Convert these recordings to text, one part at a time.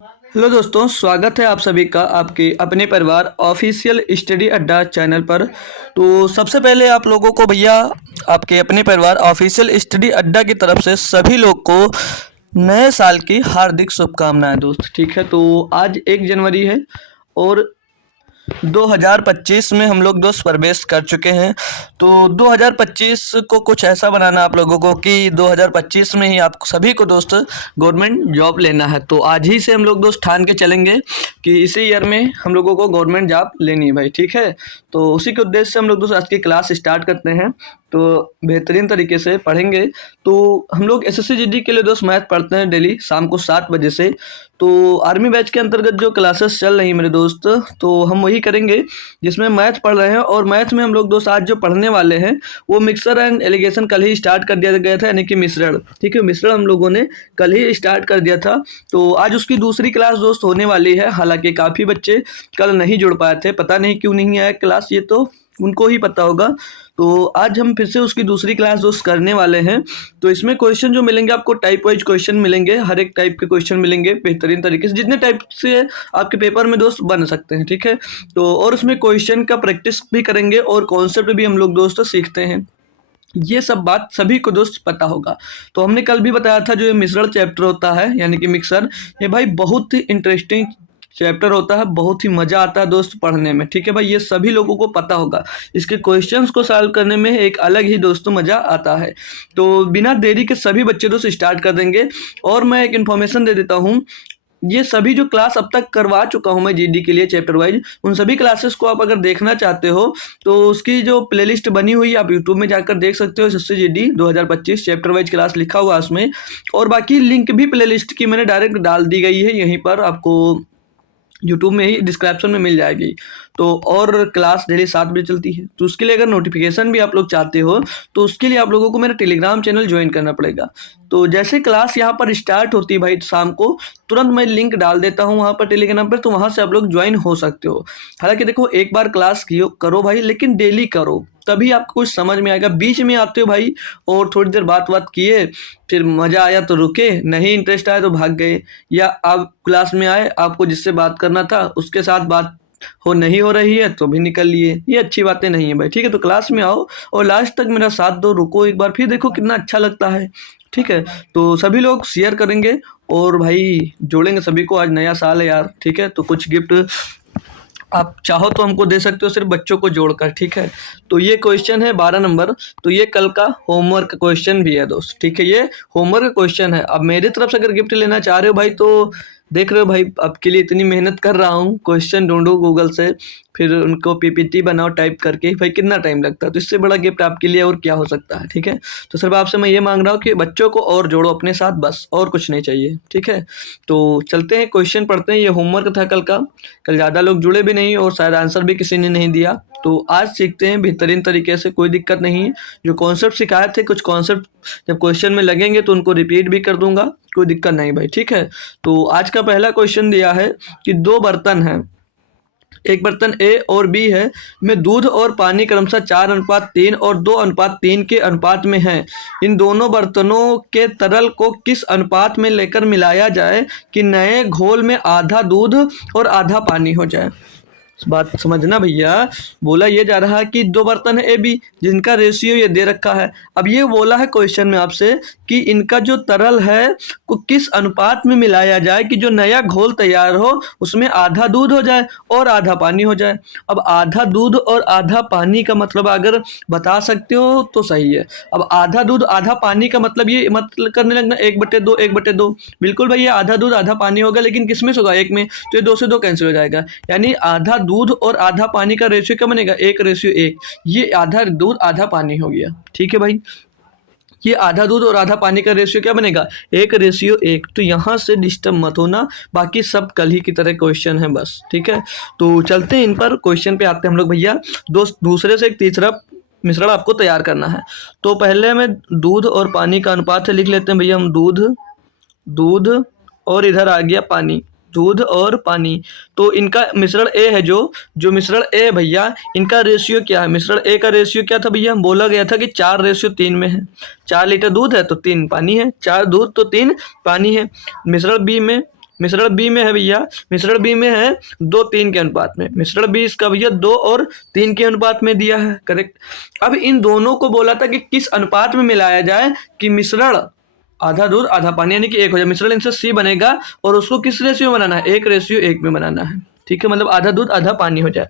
Hello दोस्तों, स्वागत है आप सभी का आपके अपने परिवार ऑफिशियल स्टडी अड्डा चैनल पर। तो सबसे पहले आप लोगों को भैया आपके अपने परिवार ऑफिशियल स्टडी अड्डा की तरफ से सभी लोग को नए साल की हार्दिक शुभकामनाएं दोस्त। ठीक है, तो आज 1 जनवरी है और 2025 में हम लोग दोस्त प्रवेश कर चुके हैं। तो 2025 को कुछ ऐसा बनाना आप लोगों को कि 2025 में ही आप सभी को दोस्त गवर्नमेंट जॉब लेना है। तो आज ही से हम लोग दोस्त ठान के चलेंगे कि इसी ईयर में हम लोगों को गवर्नमेंट जॉब लेनी है भाई। ठीक है, तो उसी के उद्देश्य से हम लोग दोस्त आज की क्लास स्टार्ट करते हैं। तो बेहतरीन तरीके से पढ़ेंगे। तो हम लोग एसएससी जीडी के लिए दोस्त मैथ पढ़ते हैं डेली शाम को 7 बजे से। तो आर्मी बैच के अंतर्गत जो क्लासेस चल रही हैं मेरे दोस्त, तो हम वही करेंगे जिसमें मैथ पढ़ रहे हैं। और मैथ में हम लोग दोस्त आज जो पढ़ने वाले हैं वो मिक्सर एंड एलिगेशन कल ही स्टार्ट कर दिया गया था, यानी कि मिश्रण। ठीक है, मिश्रण हम लोगों ने कल ही स्टार्ट कर दिया था। तो आज उसकी दूसरी क्लास दोस्त होने वाली है। हालांकि काफ़ी बच्चे कल नहीं जुड़ पाए थे, पता नहीं क्यों नहीं आया क्लास, ये तो उनको ही पता होगा। तो आज हम फिर से उसकी दूसरी क्लास दोस्त करने वाले हैं। तो इसमें क्वेश्चन जो मिलेंगे आपको टाइप वाइज क्वेश्चन मिलेंगे, हर एक टाइप के क्वेश्चन मिलेंगे बेहतरीन तरीके से, जितने टाइप से आपके पेपर में दोस्त बन सकते हैं। ठीक है, तो और उसमें क्वेश्चन का प्रैक्टिस भी करेंगे और कॉन्सेप्ट भी हम लोग दोस्त सीखते हैं। ये सब बात सभी को दोस्त पता होगा। तो हमने कल भी बताया था जो ये मिश्रण चैप्टर होता है यानी कि मिक्सर, ये भाई बहुत ही इंटरेस्टिंग चैप्टर होता है, बहुत ही मज़ा आता है दोस्त पढ़ने में। ठीक है भाई, ये सभी लोगों को पता होगा। इसके क्वेश्चंस को सॉल्व करने में एक अलग ही दोस्तों मज़ा आता है। तो बिना देरी के सभी बच्चे दोस्त स्टार्ट कर देंगे। और मैं एक इन्फॉर्मेशन दे देता हूँ, ये सभी जो क्लास अब तक करवा चुका हूँ मैं जीडी के लिए चैप्टर वाइज, उन सभी क्लासेस को आप अगर देखना चाहते हो तो उसकी जो प्लेलिस्ट बनी हुई है आप यूट्यूब में जाकर देख सकते हो। SSC GD 2025 chapter wise class लिखा हुआ है उसमें। और बाकी लिंक भी प्लेलिस्ट की मैंने डायरेक्ट डाल दी गई है यहीं पर, आपको यूट्यूब में ही डिस्क्रिप्शन में मिल जाएगी। तो और क्लास डेली 7 बजे चलती है। तो उसके लिए अगर नोटिफिकेशन भी आप लोग चाहते हो तो उसके लिए आप लोगों को मेरा टेलीग्राम चैनल ज्वाइन करना पड़ेगा। तो जैसे क्लास यहाँ पर स्टार्ट होती है भाई शाम को, तुरंत मैं लिंक डाल देता हूँ वहाँ पर टेलीग्राम पर, तो वहाँ से आप लोग ज्वाइन हो सकते हो। हालांकि देखो, एक बार क्लास करो भाई, लेकिन डेली करो, तभी आपको कुछ समझ में आएगा। बीच में आते हो भाई और थोड़ी देर बात किए, फिर मज़ा आया तो रुके, नहीं इंटरेस्ट आया तो भाग गए, या आप क्लास में आए आपको जिससे बात करना था उसके साथ बात नहीं हो रही है तो भी निकल लिए। ये अच्छी बातें नहीं है भाई। ठीक है, तो क्लास में आओ और लास्ट तक मेरा साथ दो, रुको एक बार, फिर देखो कितना अच्छा लगता है। ठीक है, तो सभी लोग शेयर करेंगे और भाई जोड़ेंगे सभी को। आज नया साल है यार। ठीक है, तो कुछ गिफ्ट आप चाहो तो हमको दे सकते हो, सिर्फ बच्चों को जोड़कर। ठीक है, तो ये क्वेश्चन है 12 नंबर। तो ये कल का होमवर्क क्वेश्चन भी है दोस्त। ठीक है, ये होमवर्क क्वेश्चन है। अब मेरी तरफ से अगर गिफ्ट लेना चाह रहे हो भाई, तो देख रहे हो भाई आपके लिए इतनी मेहनत कर रहा हूँ, क्वेश्चन ढूंढो गूगल से, फिर उनको पीपीटी बनाओ टाइप करके, भाई कितना टाइम लगता है। तो इससे बड़ा गिफ्ट आपके लिए और क्या हो सकता है। ठीक है, तो सिर्फ आपसे मैं ये मांग रहा हूँ कि बच्चों को और जोड़ो अपने साथ, बस और कुछ नहीं चाहिए। ठीक है, तो चलते हैं क्वेश्चन पढ़ते हैं। ये होमवर्क था कल का, कल ज़्यादा लोग जुड़े भी नहीं और शायद आंसर भी किसी ने नहीं दिया। तो आज सीखते हैं बेहतरीन तरीके से, कोई दिक्कत नहीं है। जो कॉन्सेप्ट सिखाए थे, कुछ कॉन्सेप्ट जब क्वेश्चन में लगेंगे तो उनको रिपीट भी कर दूंगा, कोई दिक्कत नहीं भाई। ठीक है, तो आज का पहला क्वेश्चन दिया है कि 2 बर्तन हैं, एक बर्तन ए और बी है, में दूध और पानी क्रमशः 4:3 और 2:3 के अनुपात में है। इन दोनों बर्तनों के तरल को किस अनुपात में लेकर मिलाया जाए कि नए घोल में आधा दूध और आधा पानी हो जाए। बात समझना भैया, बोला ये जा रहा है कि 2 बर्तन है ए बी, जिनका रेशियो ये दे रखा है। अब ये बोला है क्वेश्चन में आपसे कि इनका जो तरल है को किस अनुपात में मिलाया जाए कि जो नया घोल तैयार हो उसमें आधा दूध हो जाए और आधा पानी हो जाए। अब आधा दूध और आधा पानी का मतलब अगर बता सकते हो तो सही है। अब आधा दूध आधा पानी का मतलब ये मतलब करने लगना 1/2 1/2। बिल्कुल भाई, ये आधा दूध आधा पानी होगा, लेकिन किस में से होगा, एक में, तो ये 2 से 2 कैंसिल हो जाएगा। यानी आधा दूध और आधा पानी का रेशियो क्या बनेगा, 1:1। ये आधा दूध आधा पानी हो गया। ठीक है भाई, ये आधा दूध और आधा पानी का रेशियो क्या बनेगा, 1:1। तो यहाँ से डिस्टर्ब मत होना, बाकी सब कल ही की तरह क्वेश्चन है बस। ठीक है, तो चलते हैं इन पर, क्वेश्चन पे आते हैं हम लोग भैया। दूसरे से एक तीसरा मिश्रण आपको तैयार करना है। तो पहले हमें दूध और पानी का अनुपात से लिख लेते हैं भैया हम, दूध और इधर आ गया पानी, दूध और पानी। तो इनका मिश्रण ए है, जो मिश्रण ए है भैया, इनका रेशियो क्या है, मिश्रण ए का रेशियो क्या था भैया, बोला गया था कि 4:3 में है। 4 लीटर दूध है तो 3 पानी है, 4 दूध तो 3 पानी है। मिश्रण बी में मिश्रण बी में है भैया, मिश्रण बी में है 2:3 के अनुपात में, मिश्रण बी इसका भैया 2 और 3 के अनुपात में दिया है, करेक्ट। अब इन दोनों को बोला था कि किस अनुपात में मिलाया जाए कि मिश्रण आधा दूध आधा पानी यानी कि 1 हो जाए, मिश्रण इनसे सी बनेगा और उसको किस रेशियो में बनाना है, 1:1 में बनाना है, ठीक है, मतलब आधा दूध आधा पानी हो जाए।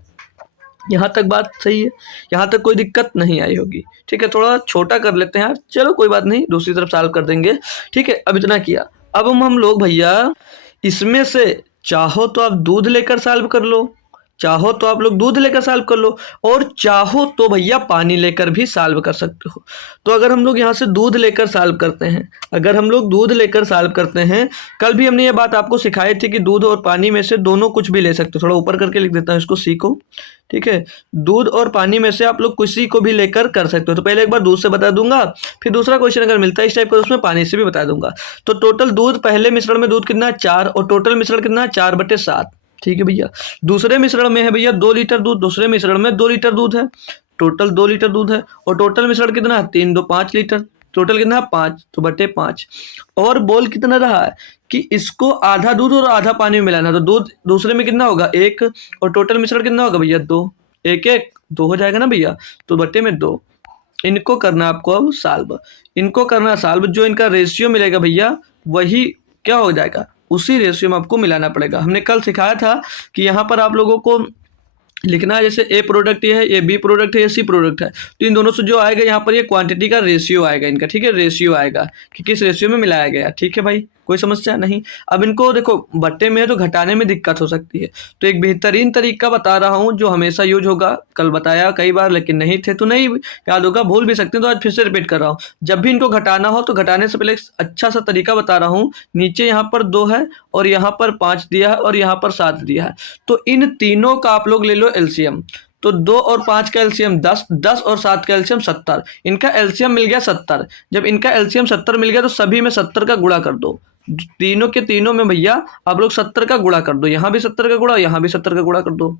यहाँ तक बात सही है, यहाँ तक कोई दिक्कत नहीं आई होगी, ठीक है। थोड़ा छोटा कर लेते हैं यार, चलो कोई बात नहीं, दूसरी तरफ सॉल्व कर देंगे, ठीक है। अब इतना किया, अब हम लोग भैया इसमें से चाहो तो आप दूध लेकर सॉल्व कर लो, चाहो तो आप लोग दूध लेकर सॉल्व कर लो, और चाहो तो भैया पानी लेकर भी सॉल्व कर सकते हो। तो अगर हम लोग यहाँ से दूध लेकर सॉल्व करते हैं, अगर हम लोग दूध लेकर सॉल्व करते हैं, कल भी हमने ये बात आपको सिखाई थी कि दूध और पानी में से दोनों कुछ भी ले सकते हो। थोड़ा ऊपर करके लिख देता हूँ इसको, सी को, ठीक है। दूध और पानी में से आप लोग किसी को भी लेकर कर सकते हो। तो पहले एक बार दूध से बता दूंगा, फिर दूसरा क्वेश्चन अगर मिलता है इस टाइप का उसमें पानी से भी बता दूंगा। तो टोटल दूध, पहले मिश्रण में दूध कितना है 4, और टोटल मिश्रण कितना है 4/7, ठीक है भैया। दूसरे मिश्रण में है भैया 2 लीटर दूध, दूसरे मिश्रण में 2 लीटर दूध है, टोटल 2 लीटर दूध है, और टोटल मिश्रण कितना है 3 2 5 लीटर, टोटल कितना है 5 तो बटे 5। और बोल कितना रहा है कि इसको आधा दूध और आधा पानी में मिलाना, तो दूध दूसरे में कितना होगा 1, और टोटल मिश्रण कितना होगा भैया 2, 1 1 2 हो जाएगा ना भैया, तो बटे में 2। इनको करना आपको अब सॉल्व, इनको करना सॉल्व, जो इनका रेशियो मिलेगा भैया वही क्या हो जाएगा, उसी रेशियो में आपको मिलाना पड़ेगा। हमने कल सिखाया था कि यहाँ पर आप लोगों को लिखना है, जैसे ए प्रोडक्ट ये है, ये बी प्रोडक्ट है, ये सी प्रोडक्ट है, तो इन दोनों से जो आएगा यहाँ पर ये क्वांटिटी का रेशियो आएगा इनका, ठीक है, रेशियो आएगा कि किस रेशियो में मिलाया गया, ठीक है भाई, कोई समस्या नहीं। अब इनको देखो बट्टे में है तो घटाने में दिक्कत हो सकती है, तो एक बेहतरीन तरीका बता रहा हूँ जो हमेशा यूज होगा, कल बताया कई बार लेकिन नहीं थे तो नहीं याद होगा, भूल भी सकते हैं, तो आज फिर से रिपीट कर रहा हूँ। जब भी इनको घटाना हो तो घटाने से पहले एक अच्छा सा तरीका बता रहा हूँ। नीचे यहाँ पर 2 है और यहाँ पर 5 दिया है और यहाँ पर 7 दिया है, तो इन तीनों का आप लोग ले लो एलसीएम। तो 2 और 5 का एलसीएम 10, 10 और 7 का एलसीएम 70, इनका एलसीएम मिल गया 70। जब इनका एलसीएम 70 मिल गया तो सभी में 70 का गुणा कर दो, तीनों के तीनों में भैया आप लोग 70 का गुणा कर दो, यहाँ भी 70 का गुणा, यहाँ भी 70 का गुणा कर दो।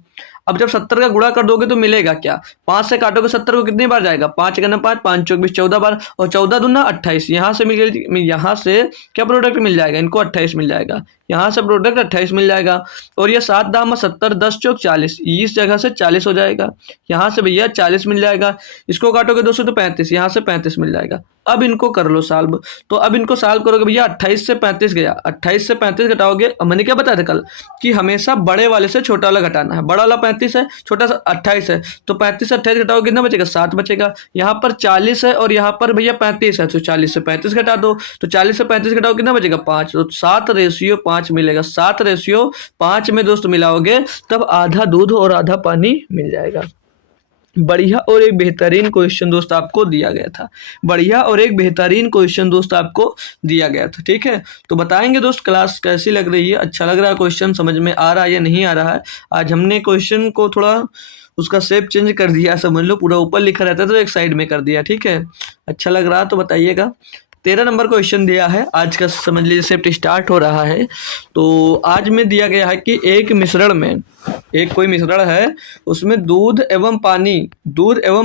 अब जब 70 का गुणा कर दोगे तो मिलेगा क्या, 5 से काटोगे 70 को कितनी बार जाएगा, 5 गुना 5, 5 चौक 20, 14 बार, और 14 दूना 28, यहाँ से मिल गया, यहाँ से क्या प्रोडक्ट मिल जाएगा इनको 28 मिल जाएगा, यहाँ से प्रोडक्ट 28 मिल जाएगा। और ये 7 दाम 70, 10 चौक 40, इस जगह से 40 हो जाएगा, यहाँ से भैया 40 मिल जाएगा, इसको काटोगे 200 तो 35, यहाँ से 35 मिल जाएगा। अब इनको कर लो सॉल्व, तो अब इनको सॉल्व करोगे भैया 28 से 35 गया, 28 से 35 घटाओगे, मैंने क्या बताया था कल कि हमेशा बड़े वाले से छोटा वाला घटाना है, बड़ा वाला 35 है, छोटा सा 28 है, तो 35 से 28 घटाओगे कितना बचेगा 7 बचेगा। यहाँ पर 40 है और यहाँ पर भैया 35 है, तो 40 से 35 घटा दो, तो 40 से 35 घटाओ कितना बचेगा 5, तो 7:5 मिलेगा, 7:5 में दोस्त मिलाओगे तब आधा दूध और आधा पानी मिल जाएगा। बढ़िया और एक बेहतरीन क्वेश्चन दोस्त आपको दिया गया था, बढ़िया और एक बेहतरीन क्वेश्चन दोस्त आपको दिया गया था, ठीक है। तो बताएंगे दोस्त क्लास कैसी लग रही है, अच्छा लग रहा है, क्वेश्चन समझ में आ रहा है या नहीं आ रहा है। आज हमने क्वेश्चन को थोड़ा उसका शेप चेंज कर दिया, समझ लो, पूरा ऊपर लिखा रहता है तो एक साइड में कर दिया, ठीक है। अच्छा लग रहा तो बताइएगा। 13 नंबर क्वेश्चन दिया है आज का, समझ लीजिए शिफ्ट स्टार्ट हो रहा है। तो आज में दिया गया है कि एक मिश्रण में, एक कोई मिश्रण है उसमें दूध एवं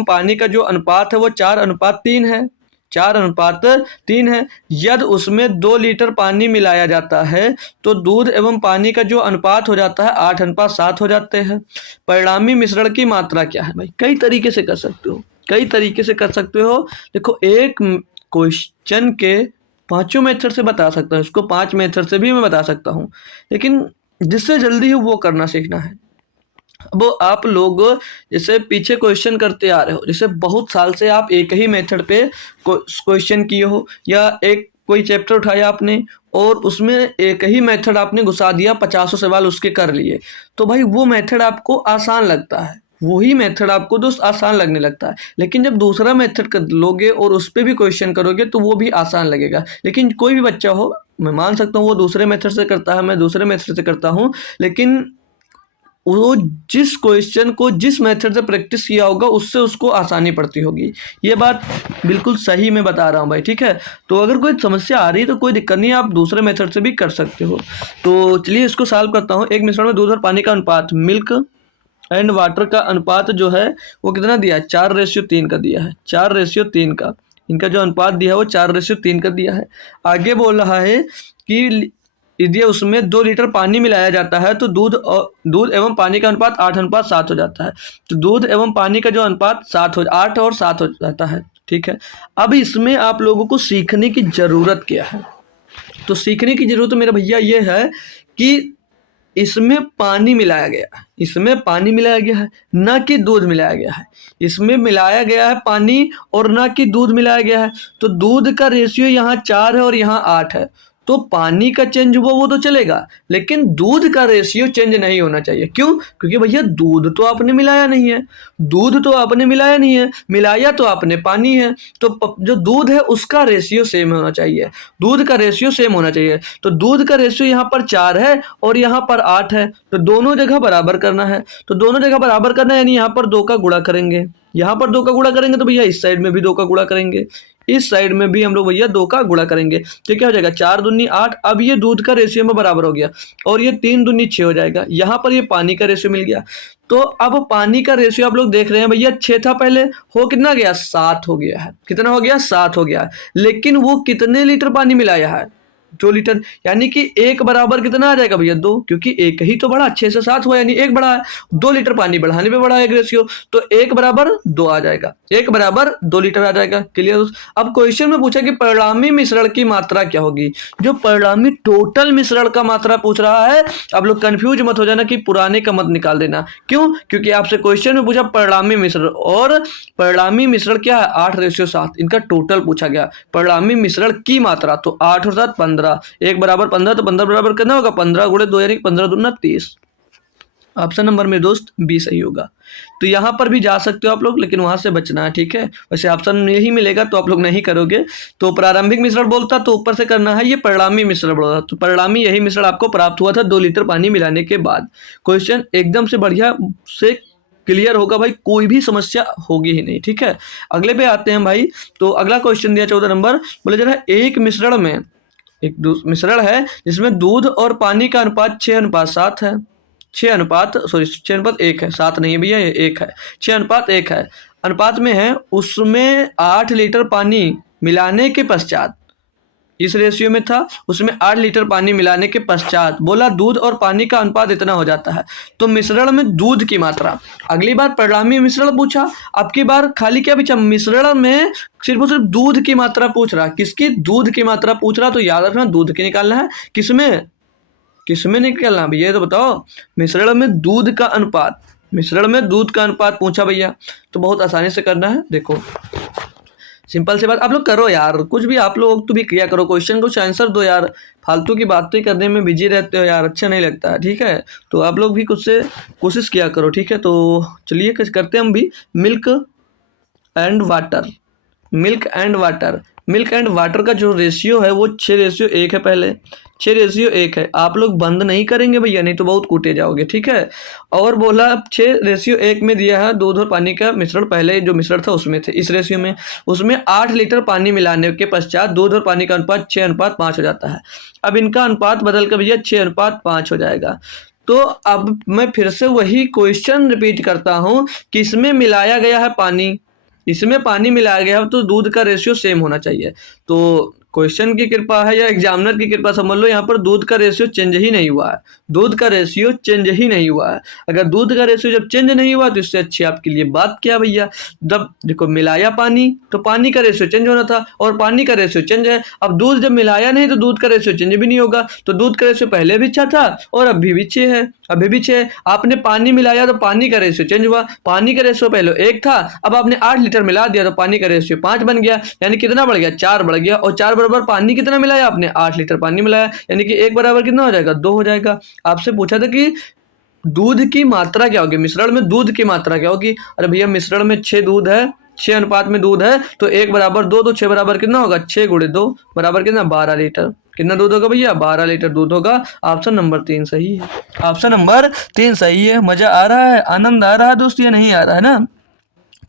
पानी का जो अनुपात है वो 4:3 है, 4:3 है। यदि उसमें 2 लीटर पानी मिलाया जाता है तो दूध एवं पानी का जो अनुपात हो जाता है 8:7 हो जाते हैं। परिणामी मिश्रण की मात्रा क्या है भाई, कई तरीके से कर सकते हो, कई तरीके से कर सकते हो। देखो एक क्वेश्चन के 5 मेथड से बता सकता हूँ, इसको 5 मेथड से भी मैं बता सकता हूँ, लेकिन जिससे जल्दी हो वो करना सीखना है। वो आप लोग जैसे पीछे क्वेश्चन करते आ रहे हो, जैसे बहुत साल से आप एक ही मेथड पे क्वेश्चन किए हो, या एक कोई चैप्टर उठाया आपने और उसमें एक ही मेथड आपने घुसा दिया, 50 सवाल उसके कर लिए, तो भाई वो मेथड आपको आसान लगता है, वही मेथड आपको दोस्त आसान लगने लगता है। लेकिन जब दूसरा मेथड कर लोगे और उस पर भी क्वेश्चन करोगे तो वो भी आसान लगेगा। लेकिन कोई भी बच्चा हो, मैं मान सकता हूँ वो दूसरे मेथड से करता है, मैं दूसरे मेथड से करता हूँ, लेकिन वो जिस क्वेश्चन को जिस मेथड से प्रैक्टिस किया होगा उससे उसको आसानी पड़ती होगी। ये बात बिल्कुल सही मैं बता रहा हूँ भाई, ठीक है। तो अगर कोई समस्या आ रही है तो कोई दिक्कत नहीं है, आप दूसरे मेथड से भी कर सकते हो। तो चलिए इसको सॉल्व करता हूँ। एक मिश्रण में दूध और पानी का अनुपात, मिल्क एंड वाटर का अनुपात जो है वो कितना दिया है, 4:3 का दिया है, 4:3 का इनका जो अनुपात दिया है वो 4:3 का दिया है। आगे बोल रहा है कि यदि उसमें 2 लीटर पानी मिलाया जाता है तो दूध एवं पानी का अनुपात 8:7 हो जाता है। तो दूध एवं पानी का जो अनुपात 8 और 7 हो जाता है, ठीक है। अब इसमें आप लोगों को सीखने की ज़रूरत क्या है? तो सीखने की ज़रूरत मेरे भैया ये है कि इसमें पानी मिलाया गया है, इसमें पानी मिलाया गया है, ना कि दूध मिलाया गया है। इसमें मिलाया गया है पानी और ना कि दूध मिलाया गया है। तो दूध का रेशियो यहाँ 4 है और यहाँ 8 है। तो पानी का चेंज हुआ वो तो चलेगा, लेकिन दूध का रेशियो चेंज नहीं होना चाहिए। क्यों? क्योंकि भैया दूध तो आपने मिलाया नहीं है, दूध तो आपने मिलाया नहीं है, मिलाया तो आपने पानी है। तो जो दूध है उसका रेशियो सेम होना चाहिए, दूध का रेशियो सेम होना चाहिए। तो दूध का रेशियो यहाँ पर 4 है और यहाँ पर 8 है, तो दोनों जगह बराबर करना है। तो दोनों जगह बराबर करना है, यानी यहाँ पर 2 का गुणा करेंगे, यहाँ पर 2 का गुणा करेंगे तो भैया इस साइड में भी 2 का गुणा करेंगे, इस साइड में भी हम लोग भैया 2 का गुणा करेंगे। तो क्या हो जाएगा 4 दूनी 8। अब ये दूध का रेशियो में बराबर हो गया और ये 3 दूनी 6 हो जाएगा। यहाँ पर ये पानी का रेशियो मिल गया। तो अब पानी का रेशियो आप लोग देख रहे हैं भैया 6 था पहले, हो कितना गया 7 हो गया है। कितना हो गया 7 हो गया है। लेकिन वो कितने लीटर पानी मिलाया है 2 लीटर, यानी कि 1 बराबर कितना आ जाएगा भैया 2, क्योंकि 1 ही तो बढ़ा, 6 से 7 हुआ यानी 1 बढ़ा है। 2 लीटर पानी बढ़ाने पे बढ़ा है रेशियो, तो 1 बराबर 2 आ जाएगा, 1 बराबर 2 लीटर आ जाएगा। क्लियर? अब क्वेश्चन में पूछा कि परिणामी मिश्रण की मात्रा क्या होगी। जो परिणामी टोटल मिश्रण का मात्रा पूछ रहा है, आप लोग कंफ्यूज मत हो जाना कि पुराने का मत निकाल देना। क्यों? क्योंकि आपसे क्वेश्चन में पूछा परिणामी मिश्रण, और परिणामी मिश्रण क्या है 8:7, इनका टोटल पूछा गया। परिणामी मिश्रण की मात्रा तो 8 और 7 15, 1 बराबर 15, तो 15 बराबर कितना होगा 15 गुणे 2 यानी 15 दूना 30। ऑप्शन नंबर में दोस्त बी सही होगा। तो यहाँ पर भी जा सकते हो आप लोग, लेकिन वहां से बचना है, ठीक है। वैसे ऑप्शन में ही मिलेगा तो आप लोग नहीं करोगे। तो प्रारंभिक मिश्रण बोलता तो ऊपर से करना है, ये परिणामी मिश्रण बोलता तो परिणामी यही मिश्रण आपको प्राप्त हुआ था 2 लीटर पानी मिलाने के बाद। क्वेश्चन एकदम से बढ़िया से क्लियर होगा भाई, कोई भी समस्या होगी ही नहीं, ठीक है। अगले पे आते हैं भाई। तो अगला क्वेश्चन दिया 14 नंबर, बोले जरा एक मिश्रण में, एक मिश्रण है जिसमें दूध और पानी का अनुपात 6:7 है, 6:1 है, 7 नहीं है भैया, ये 1 है, 6:1 है, अनुपात में है। उसमें 8 लीटर पानी मिलाने के पश्चात, इस रेशियो में था, उसमें 8 लीटर पानी मिलाने के पश्चात बोला दूध और पानी का अनुपात इतना हो जाता है। तो मिश्रण में दूध की मात्रा, अगली बार परिणामी मिश्रण पूछा, अब की बार खाली क्या पूछा, मिश्रण में सिर्फ और सिर्फ दूध की मात्रा पूछ रहा। किसकी? दूध की मात्रा पूछ रहा। तो याद रखना दूध की निकालना है। किसमें निकालना भैया, ये तो बताओ। मिश्रण में दूध का अनुपात, मिश्रण में दूध का अनुपात पूछा भैया, तो बहुत आसानी से करना है। देखो सिंपल सी बात, आप लोग करो यार, कुछ भी आप लोग तो भी किया करो, क्वेश्चन को आंसर दो यार, फालतू की बातें करने में बिजी रहते हो यार, अच्छा नहीं लगता है, ठीक है। तो आप लोग भी कुछ से कोशिश किया करो, ठीक है। तो चलिए करते हैं हम भी milk and water. Milk and water, milk and water का जो रेशियो है वो 6:1 है। पहले 6:1 है। आप लोग बंद नहीं करेंगे भैया, नहीं तो बहुत कूटे जाओगे, ठीक है। और बोला 6:1 में दिया है दूध और पानी का मिश्रण, पहले जो मिश्रण था उसमें थे, इस रेशियो में, उसमें 8 लीटर पानी मिलाने के पश्चात दूध और पानी का अनुपात 6:5 हो जाता है। अब इनका अनुपात बदल कर भैया 6:5 हो जाएगा। तो अब मैं फिर से वही क्वेश्चन रिपीट करता हूँ कि इसमें मिलाया गया है पानी, इसमें पानी मिलाया गया है, तो दूध का रेशियो सेम होना चाहिए। तो क्वेश्चन की कृपा है या एग्जामिनर की कृपा समझ लो, यहाँ पर दूध का रेशियो चेंज ही नहीं हुआ है, दूध का रेशियो चेंज ही नहीं हुआ है। अगर दूध का रेशियो जब चेंज नहीं हुआ तो इससे अच्छी आपके लिए बात क्या भैया, जब देखो मिलाया पानी तो पानी का रेशियो चेंज होना था, और पानी का रेशियो चेंज है। अब दूध जब मिलाया नहीं तो दूध का रेशियो चेंज भी नहीं होगा, तो दूध का रेशियो पहले भी 6 था और अभी भी 6 है, अभी भी 6। आपने पानी मिलाया तो पानी का रेशियो चेंज हुआ, पानी का रेशियो पहले 1 था, अब आपने 8 लीटर मिला दिया तो पानी का रेशियो 5 बन गया, यानी कितना बढ़ गया 4 बढ़ गया। और 4 बराबर पानी कितना मिलाया आपने 8 लीटर पानी मिलाया, यानी कि 1 बराबर कितना हो जाएगा 2 हो जाएगा। आपसे पूछा था कि दूध की मात्रा क्या होगी, मिश्रण में दूध की मात्रा क्या होगी। अरे भैया मिश्रण में 6 दूध है, 6 अनुपात में दूध है, तो 1 बराबर 2, तो 6 बराबर कितना होगा 6 गुणे 2 बराबर कितना 12 लीटर। कितना दूध होगा भैया 12 लीटर दूध होगा। ऑप्शन नंबर 3 सही है, ऑप्शन नंबर 3 सही है। मजा आ रहा है, आनंद आ रहा है दोस्त, ये नहीं आ रहा है ना।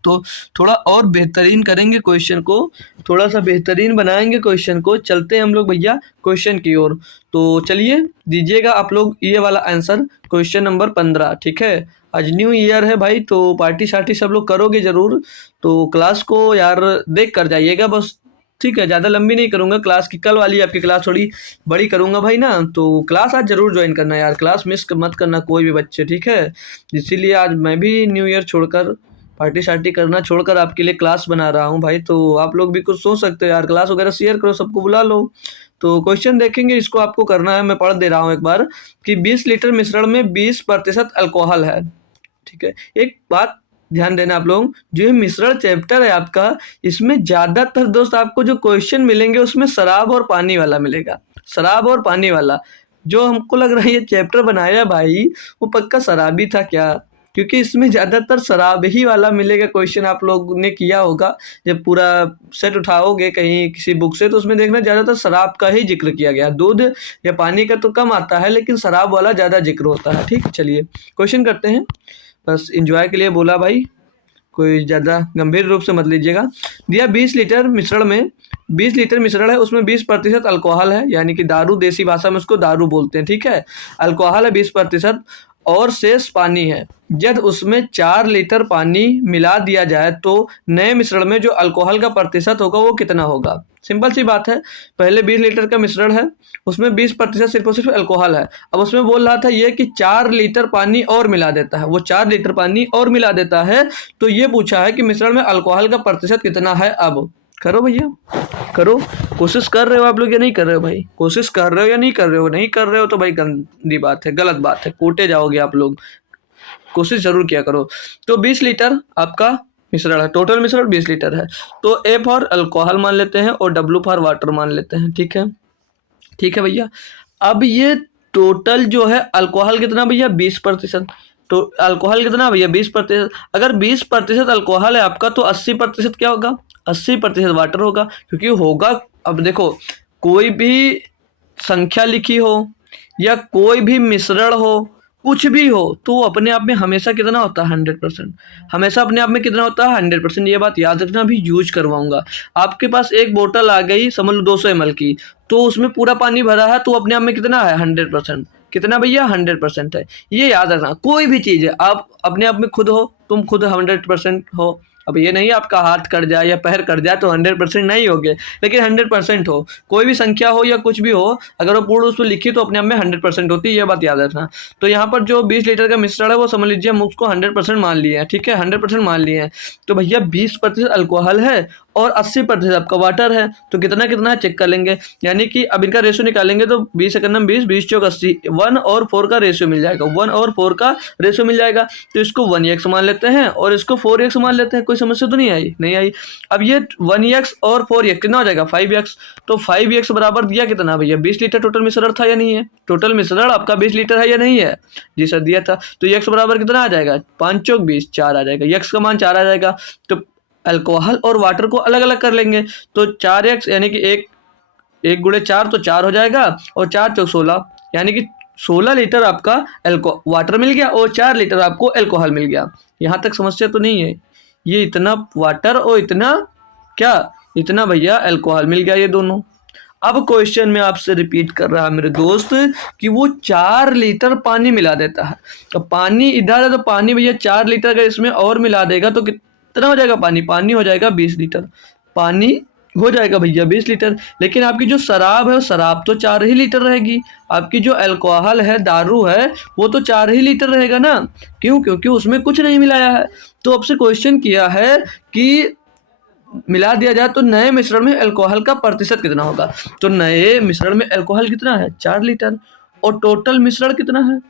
तो थोड़ा और बेहतरीन करेंगे क्वेश्चन को, थोड़ा सा बेहतरीन बनाएंगे क्वेश्चन को। चलते हैं हम लोग भैया क्वेश्चन की ओर। तो चलिए दीजिएगा आप लोग ये वाला आंसर, क्वेश्चन नंबर 15, ठीक है। आज न्यू ईयर है भाई, तो पार्टी शार्टी सब लोग करोगे जरूर, तो क्लास को यार देख कर जाइएगा बस, ठीक है, ज़्यादा लंबी नहीं करूँगा क्लास की, कल वाली आपकी क्लास थोड़ी बड़ी करूँगा भाई ना, तो क्लास आज ज़रूर ज्वाइन करना यार, क्लास मिस मत करना कोई भी बच्चे, ठीक है। इसीलिए आज मैं भी न्यू ईयर छोड़कर पार्टी शार्टी करना छोड़कर आपके लिए क्लास बना रहा हूँ भाई, तो आप लोग भी कुछ सोच सकते हो यार, क्लास वगैरह शेयर करो, सबको बुला लो। तो क्वेश्चन देखेंगे, इसको आपको करना है, मैं पढ़ दे रहा हूँ एक बार कि 20 लीटर मिश्रण में 20% अल्कोहल है, ठीक है। एक बात ध्यान देना आप लोग, जो ये मिश्रण चैप्टर है आपका, इसमें ज़्यादातर दोस्त आपको जो क्वेश्चन मिलेंगे उसमें शराब और पानी वाला मिलेगा, शराब और पानी वाला। जो हमको लग रहा है ये चैप्टर बनाया भाई वो पक्का शराबी था क्या, क्योंकि इसमें ज़्यादातर शराब ही वाला मिलेगा क्वेश्चन, आप लोग ने किया होगा जब पूरा सेट उठाओगे कहीं किसी बुक से, तो उसमें देखना ज़्यादातर शराब का ही जिक्र किया गया, दूध या पानी का तो कम आता है लेकिन शराब वाला ज़्यादा जिक्र होता है, ठीक। चलिए क्वेश्चन करते हैं, बस एंजॉय के लिए बोला भाई, कोई ज़्यादा गंभीर रूप से मत लीजिएगा। दिया 20 लीटर मिश्रण में, 20 लीटर मिश्रण है, उसमें 20% अल्कोहल है, यानी कि दारू, देसी भाषा में उसको दारू बोलते हैं, ठीक है। अल्कोहल है 20% और शेष पानी है। यदि उसमें 4 लीटर पानी मिला दिया जाए तो नए मिश्रण में जो अल्कोहल का प्रतिशत होगा वो कितना होगा। सिंपल सी बात है, पहले 20 लीटर का मिश्रण है, उसमें 20% सिर्फ और सिर्फ अल्कोहल है। अब उसमें बोल रहा था ये कि 4 लीटर पानी और मिला देता है, वो 4 लीटर पानी और मिला देता है, तो ये पूछा है कि मिश्रण में अल्कोहल का प्रतिशत कितना है। अब करो भैया, करो, कोशिश कर रहे हो आप लोग या नहीं कर रहे हो भाई, कोशिश कर रहे हो या नहीं कर रहे हो, नहीं कर रहे हो तो भाई गंदी बात है, गलत बात है, कोटे जाओगे आप लोग, कोशिश जरूर किया करो। तो 20 लीटर आपका मिश्रण है, टोटल मिश्रण 20 लीटर है, तो ए फॉर अल्कोहल मान लेते हैं और डब्ल्यू फॉर वाटर मान लेते हैं, ठीक है, ठीक है भैया। अब ये टोटल जो है अल्कोहल कितना भैया 20%, तो अल्कोहल कितना भैया 20%, अगर 20% अल्कोहल है आपका तो 80% क्या होगा, 80% वाटर होगा, क्योंकि होगा, अब देखो कोई भी संख्या लिखी हो या कोई भी मिश्रण हो, कुछ भी हो, तो वो अपने आप में हमेशा कितना होता है 100%, हमेशा अपने आप में कितना होता है 100%, ये बात याद रखना, अभी यूज करवाऊंगा। आपके पास एक बोतल आ गई समझ लो 200 ml की, तो उसमें पूरा पानी भरा है, तो अपने आप में कितना है 100%, कितना भैया 100% है, ये याद रखना। कोई भी चीज़ है, आप अपने आप में खुद हो, तुम खुद 100% हो, अब ये नहीं आपका हाथ कट जाए या पैर कट जाए तो 100% नहीं होगे, लेकिन 100% हो, कोई भी संख्या हो या कुछ भी हो, अगर वो पूर्ण उसमें लिखी तो अपने आप में 100% होती है, ये बात याद रखना। तो यहाँ पर जो 20 लीटर का मिश्रण है वो समझ लीजिए हम उसको 100% मान लिए हैं, ठीक है, 100% मान लिए हैं। तो भैया 20% अल्कोहल है और 80% आपका वाटर है, तो कितना कितना है चेक कर लेंगे, यानी कि अब इनका रेशियो निकालेंगे तो 20 एकम 20, 20 चौक 80, 1 और 4 का रेशियो मिल जाएगा, 1 और 4 का रेशियो मिल जाएगा, तो इसको 1x मान लेते हैं और इसको 4x मान लेते हैं, कोई समस्या तो नहीं आई, नहीं आई। अब ये 1x और 4x कितना हो जाएगा 5x, तो 5x बराबर दिया कितना भैया 20 लीटर टोटल मिश्रण था या नहीं है, टोटल मिश्रण आपका 20 लीटर है या नहीं है, जी सर दिया था, तो x बराबर कितना आ जाएगा 5 चौक 20, 4 आ जाएगा, x का मान 4 आ जाएगा। तो अल्कोहल और वाटर को अलग अलग कर लेंगे, तो 4x यानी कि 1 गुणे 4 तो 4 हो जाएगा और 4 चौक 16, यानी कि 16 लीटर आपका वाटर मिल गया और 4 लीटर आपको अल्कोहल मिल गया। यहाँ तक समस्या तो नहीं है, ये इतना वाटर और इतना क्या, इतना भैया अल्कोहल मिल गया, ये दोनों। अब क्वेश्चन में आपसे रिपीट कर रहा है मेरे दोस्त कि वो 4 लीटर पानी मिला देता है, तो पानी इधर है तो पानी भैया 4 लीटर अगर इसमें और मिला देगा तो कितना हो जाएगा, पानी हो जाएगा 20 लीटर, पानी हो जाएगा भैया 20 लीटर। लेकिन आपकी जो शराब है वो शराब तो 4 ही लीटर रहेगी, आपकी जो अल्कोहल है दारू है वो तो 4 ही लीटर रहेगा ना, क्यों, क्योंकि उसमें कुछ नहीं मिलाया है। तो आपसे क्वेश्चन किया है कि मिला दिया जाए तो नए मिश्रण में अल्कोहल का प्रतिशत कितना होगा, तो नए मिश्रण में अल्कोहल कितना है 4 लीटर और टोटल मिश्रण कितना है,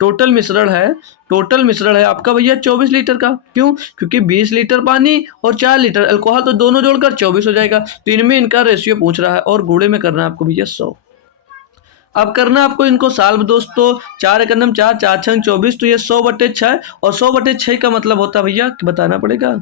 टोटल मिश्रण है आपका भैया 24 लीटर का, क्यों, क्योंकि 20 लीटर पानी और 4 लीटर अल्कोहल, तो दोनों जोड़कर 24 हो जाएगा। तो इनमें इनका रेशियो पूछ रहा है और गुणे में करना है आपको भैया 100। अब करना आपको इनको साल्व दोस्तों, 4 एकम 4, 4 छंग 24, तो ये 100/6 और 100/6 का मतलब होता है भैया बताना पड़ेगा,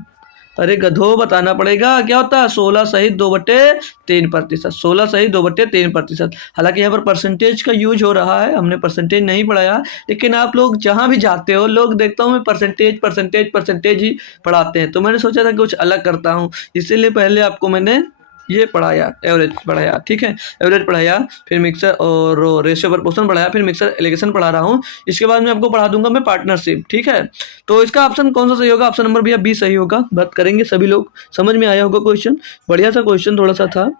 अरे गधो बताना पड़ेगा क्या होता है 16 सहित 2/3%, 16 सहित 2/3%। हालांकि यहाँ पर परसेंटेज का यूज हो रहा है, हमने परसेंटेज नहीं पढ़ाया, लेकिन आप लोग जहाँ भी जाते हो लोग देखता हूँ मैं परसेंटेज ही पढ़ाते हैं, तो मैंने सोचा था कि कुछ अलग करता हूँ, इसीलिए पहले आपको मैंने ये पढ़ाया, एवरेज पढ़ाया, ठीक है, एवरेज पढ़ाया, फिर मिक्सर और रेशियो प्रोपोर्शन पढ़ाया, फिर मिक्सर एलिगेशन पढ़ा रहा हूँ। इसके बाद मैं आपको पढ़ा दूंगा मैं पार्टनरशिप, ठीक है। तो इसका ऑप्शन कौन सा सही होगा? ऑप्शन नंबर भैया बी सही होगा। बात करेंगे सभी लोग, समझ में आया होगा क्वेश्चन, बढ़िया सा क्वेश्चन थोड़ा सा था।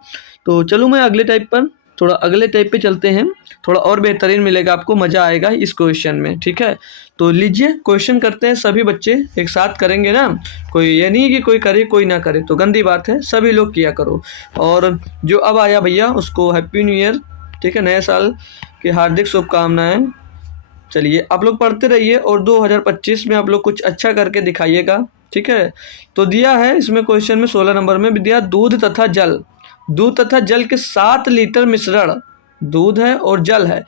तो चलो मैं अगले टाइप पर, थोड़ा अगले टाइप पे चलते हैं, थोड़ा और बेहतरीन मिलेगा आपको, मज़ा आएगा इस क्वेश्चन में, ठीक है। तो लीजिए क्वेश्चन करते हैं, सभी बच्चे एक साथ करेंगे ना, कोई ये नहीं कि कोई करे कोई ना करे, तो गंदी बात है, सभी लोग किया करो। और जो अब आया भैया उसको हैप्पी न्यू ईयर, ठीक है, नए साल की हार्दिक शुभकामनाएं। चलिए आप लोग पढ़ते रहिए और 2025 में आप लोग कुछ अच्छा करके दिखाइएगा, ठीक है। तो दिया है इसमें क्वेश्चन में 16 नंबर में भी दिया, दूध तथा जल, दूध तथा जल के 7 लीटर मिश्रण, दूध है और जल है,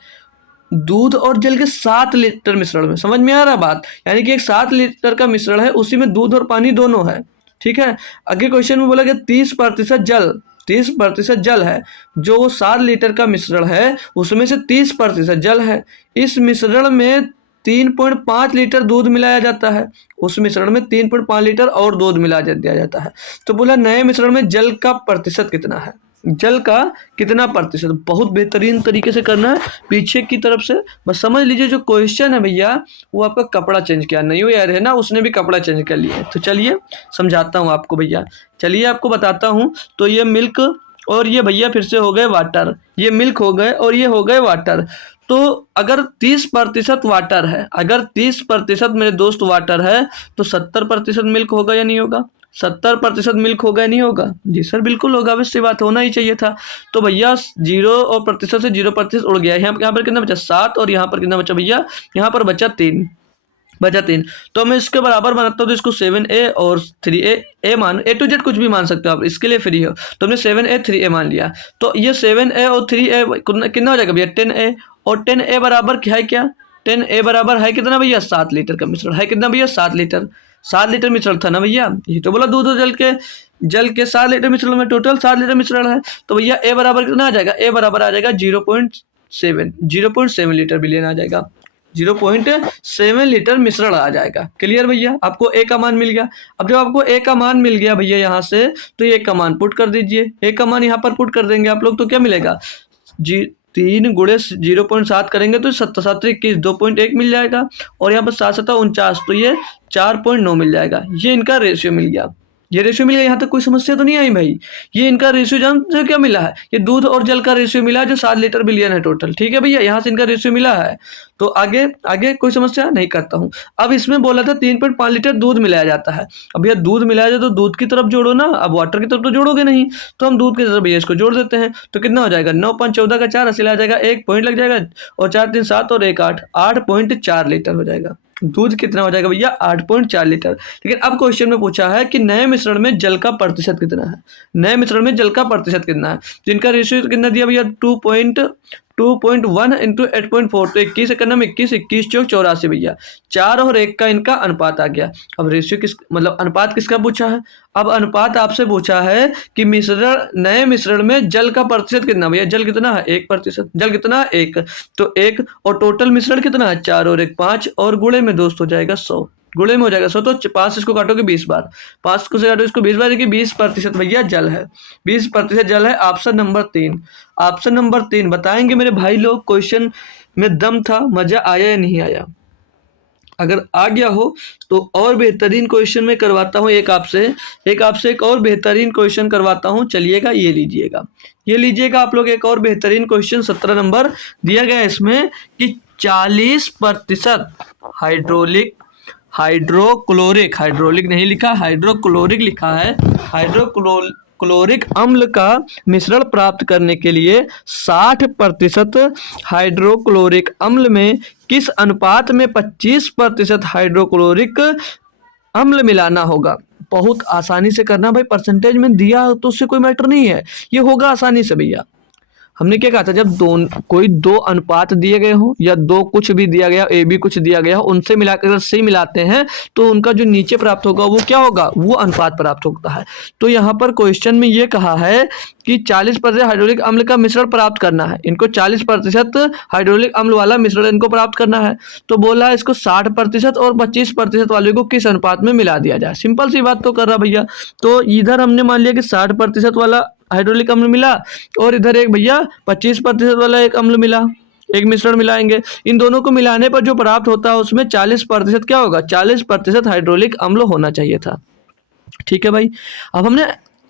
दूध और जल के 7 लीटर मिश्रण में, समझ में आ रहा बात, यानी कि एक 7 लीटर का मिश्रण है, उसी में दूध और पानी दोनों है, ठीक है। आगे क्वेश्चन में बोला गया 30% जल, 30% जल है, जो 7 लीटर का मिश्रण है उसमें से 30% जल है, इस मिश्रण में 3.5 लीटर दूध मिलाया जाता है, उस मिश्रण में 3.5 लीटर और दूध मिला दिया जाता है। तो बोला नए मिश्रण में जल का प्रतिशत कितना है, जल का कितना प्रतिशत, बहुत बेहतरीन तरीके से करना है, पीछे की तरफ से बस समझ लीजिए। जो क्वेश्चन है भैया वो आपका कपड़ा चेंज किया, नहीं हो यार है ना, उसने भी कपड़ा चेंज कर लिया। तो चलिए समझाता हूँ आपको भैया, चलिए आपको बताता हूँ। तो ये मिल्क और ये भैया फिर से हो गए वाटर, ये मिल्क हो गए और ये हो गए वाटर। तो अगर 30% वाटर है, अगर 30% मेरे दोस्त वाटर है, तो 70% मिल्क होगा या नहीं होगा? 70% मिल्क होगा या नहीं होगा? जी सर बिल्कुल होगा, वैसे बात होना ही चाहिए था। तो भैया 0 और प्रतिशत से 0% उड़ गया, यहाँ पर कितना बचा 7 और यहाँ पर कितना बचा भैया, यहाँ पर बचा 3, बचा 3। तो मैं इसके बराबर बनाता हूँ, तो इसको 7a और 3a मान, A to Z कुछ भी मान सकते हो आप, इसके लिए फ्री हो। तो हमने 7a 3a मान लिया, तो ये 7a और 3a कितना हो जाएगा भैया 10a, और 10a बराबर क्या है, क्या 10a बराबर है कितना भैया 7 लीटर का मिश्रण है, कितना भैया 7 लीटर, 7 लीटर मिश्रण था ना भैया, ये तो बोला दूध और जल के 7 लीटर मिश्रण में टोटल 7 लीटर मिश्रण है। तो भैया a बराबर कितना आ जाएगा, a बराबर आ जाएगा 0.7 लीटर बिलियन आ जाएगा, 0.7 लीटर मिश्रण आ जाएगा। क्लियर भैया, आपको ए का मान मिल गया। अब जब आपको ए का मान मिल गया भैया यहाँ से, तो ये का मान पुट कर दीजिए, ए का मान यहाँ पर पुट कर देंगे आप लोग, तो क्या मिलेगा जी 3 गुणे 0.7 करेंगे तो 7 7 21 2.1 मिल जाएगा, और यहाँ पर 7 7 49, तो ये 4.9 मिल जाएगा। ये इनका रेशियो मिल गया, ये रेशियो मिल गया, यहाँ तक कोई समस्या तो नहीं आई भाई। ये इनका रेशियो जानते हो क्या मिला है, ये दूध और जल का रेशियो मिला है, जो 7 लीटर बिलियन है टोटल, ठीक है भैया, यहाँ से इनका रेशियो मिला है। तो आगे आगे कोई समस्या नहीं करता हूँ। अब इसमें बोला था 3.5 लीटर दूध मिलाया जाता है। अब भैया दूध मिलाया जाए तो दूध की तरफ जोड़ो ना, अब वाटर की तरफ तो जोड़ोगे नहीं, तो हम दूध की तरफ भैया इसको जोड़ देते हैं। तो कितना हो जाएगा 9 5 14 का 4 अस्सी आ जाएगा, 1 पॉइंट लग जाएगा, और 4 3 7 और 1 8, 8.4 लीटर हो जाएगा। दूध कितना हो जाएगा भैया 8.4 लीटर। लेकिन अब क्वेश्चन में पूछा है कि नए मिश्रण में जल का प्रतिशत कितना है, नए मिश्रण में जल का प्रतिशत कितना है, जिनका रेशियो कितना दिया भैया 2.1 इंटू 8.4, तो 21 करना में 21 21 चौक 84 भैया, 4 और 1 का इनका अनुपात आ गया। अब रेशियो किस मतलब अनुपात किसका पूछा है, अब अनुपात आपसे पूछा है कि मिश्रण नए मिश्रण में जल का प्रतिशत कितना भैया, जल कितना है 1%, जल कितना 1, तो 1, और टोटल मिश्रण कितना है 4 और 1 5, और गुणे में दोस्त हो जाएगा 100, गुणे में हो जाएगा 100, तो 5 इसको काटोगे 20 बार, 5 को से काटो इसको 20 बार, देखिए 20% भैया जल है, 20% जल है। ऑप्शन नंबर 3, ऑप्शन नंबर 3 बताएंगे मेरे भाई लोग, क्वेश्चन में दम था, मजा आया या नहीं आया? अगर आ गया हो तो और बेहतरीन क्वेश्चन में करवाता हूँ एक आपसे एक और बेहतरीन क्वेश्चन करवाता हूँ। चलिएगा ये लीजिएगा आप लोग एक और बेहतरीन क्वेश्चन, 17 नंबर दिया गया है इसमें कि 40% हाइड्रोक्लोरिक नहीं लिखा, हाइड्रोक्लोरिक लिखा है, हाइड्रोक्लोरिक अम्ल का मिश्रण प्राप्त करने के लिए 60% हाइड्रोक्लोरिक अम्ल में किस अनुपात में 25% हाइड्रोक्लोरिक अम्ल मिलाना होगा। बहुत आसानी से करना भाई, परसेंटेज में दिया तो उससे कोई मैटर नहीं है, ये होगा आसानी से भैया। हमने क्या कहा था, जब कोई दो अनुपात दिए गए हो या दो कुछ भी दिया गया, ए बी कुछ दिया गया हो, उनसे मिलाकर अगर सही मिलाते हैं तो उनका जो नीचे प्राप्त होगा वो क्या होगा, वो अनुपात प्राप्त होता है। तो यहाँ पर क्वेश्चन में ये कहा है कि 40% हाइड्रोलिक अम्ल का मिश्रण प्राप्त करना है, इनको 40% हाइड्रोलिक अम्ल वाला मिश्रण इनको प्राप्त करना है। तो बोला है इसको 60% और 25% वाले को किस अनुपात में मिला दिया जाए। सिंपल सी बात तो कर रहा भैया। तो इधर हमने मान लिया कि 60% वाला हाइड्रोलिक अम्ल मिला और इधर एक भैया 25% वाला एक अम्ल मिला, एक मिश्रण मिलाएंगे। इन दोनों को मिलाने पर जो प्राप्त होता है उसमें 40% क्या होगा, 40% हाइड्रोलिक अम्ल होना चाहिए था। ठीक है भाई। अब हमने,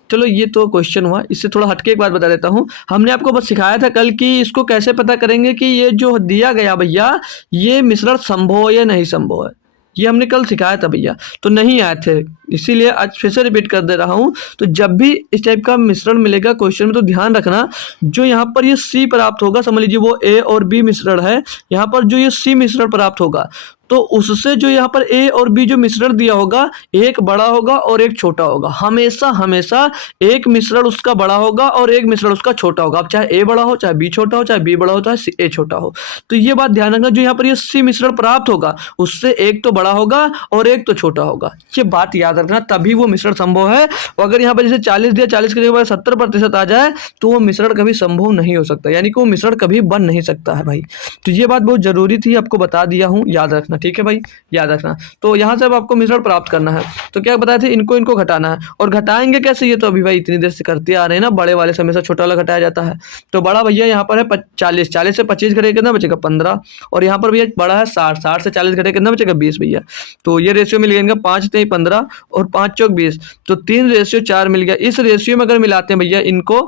चलो ये तो क्वेश्चन हुआ, इससे थोड़ा हटके एक बात बता देता हूँ। हमने आपको बस सिखाया था कल कि इसको कैसे पता करेंगे कि ये जो दिया गया भैया ये मिश्रण संभव है या नहीं संभव है, ये हमने कल सिखाया था भैया, तो नहीं आए थे, इसीलिए आज फिर से रिपीट कर दे रहा हूँ। तो जब भी इस टाइप का मिश्रण मिलेगा क्वेश्चन में तो ध्यान रखना, जो यहाँ पर ये सी प्राप्त होगा, समझ लीजिए वो ए और बी मिश्रण है, यहाँ पर जो ये सी मिश्रण प्राप्त होगा तो उससे जो यहाँ पर ए और बी जो मिश्रण दिया होगा एक बड़ा होगा और एक छोटा होगा, हमेशा हमेशा एक मिश्रण उसका बड़ा होगा और एक मिश्रण उसका छोटा होगा। अब चाहे ए बड़ा हो, चाहे बी छोटा हो, चाहे बी बड़ा हो, चाहे ए छोटा हो। तो ये बात ध्यान रखना, जो यहाँ पर ये सी मिश्रण प्राप्त होगा उससे एक तो बड़ा होगा और एक तो छोटा होगा, ये बात याद रखना, तभी वो मिश्रण संभव है। और अगर यहाँ पर जैसे 40 दिया, 40 के जगह 70% आ जाए तो वो मिश्रण कभी संभव नहीं हो सकता, यानी कि वो मिश्रण कभी बन नहीं सकता है भाई। तो ये बात बहुत जरूरी थी, आपको बता दिया हूँ, याद रखना। ठीक है भाई, याद रखना। तो यहाँ से अब आपको मिश्रण प्राप्त करना है, तो क्या बताए थे, इनको इनको घटाना है। और घटाएंगे कैसे, ये तो अभी भाई इतनी देर से करते आ रहे हैं ना, बड़े वाले से हमेशा छोटा वाला घटाया जाता है। तो बड़ा भैया यहाँ पर है 40, 40 से 25 घटे कितना बचेगा 15, और यहाँ पर भैया बड़ा है 60, 60 से 40 घटे कितना बचेगा 20 भैया। तो ये रेशियो मिल गया 5 3 15 और 5 चौक 20, तो 3:4 मिल गया। इस रेशियो में अगर मिलाते हैं भैया इनको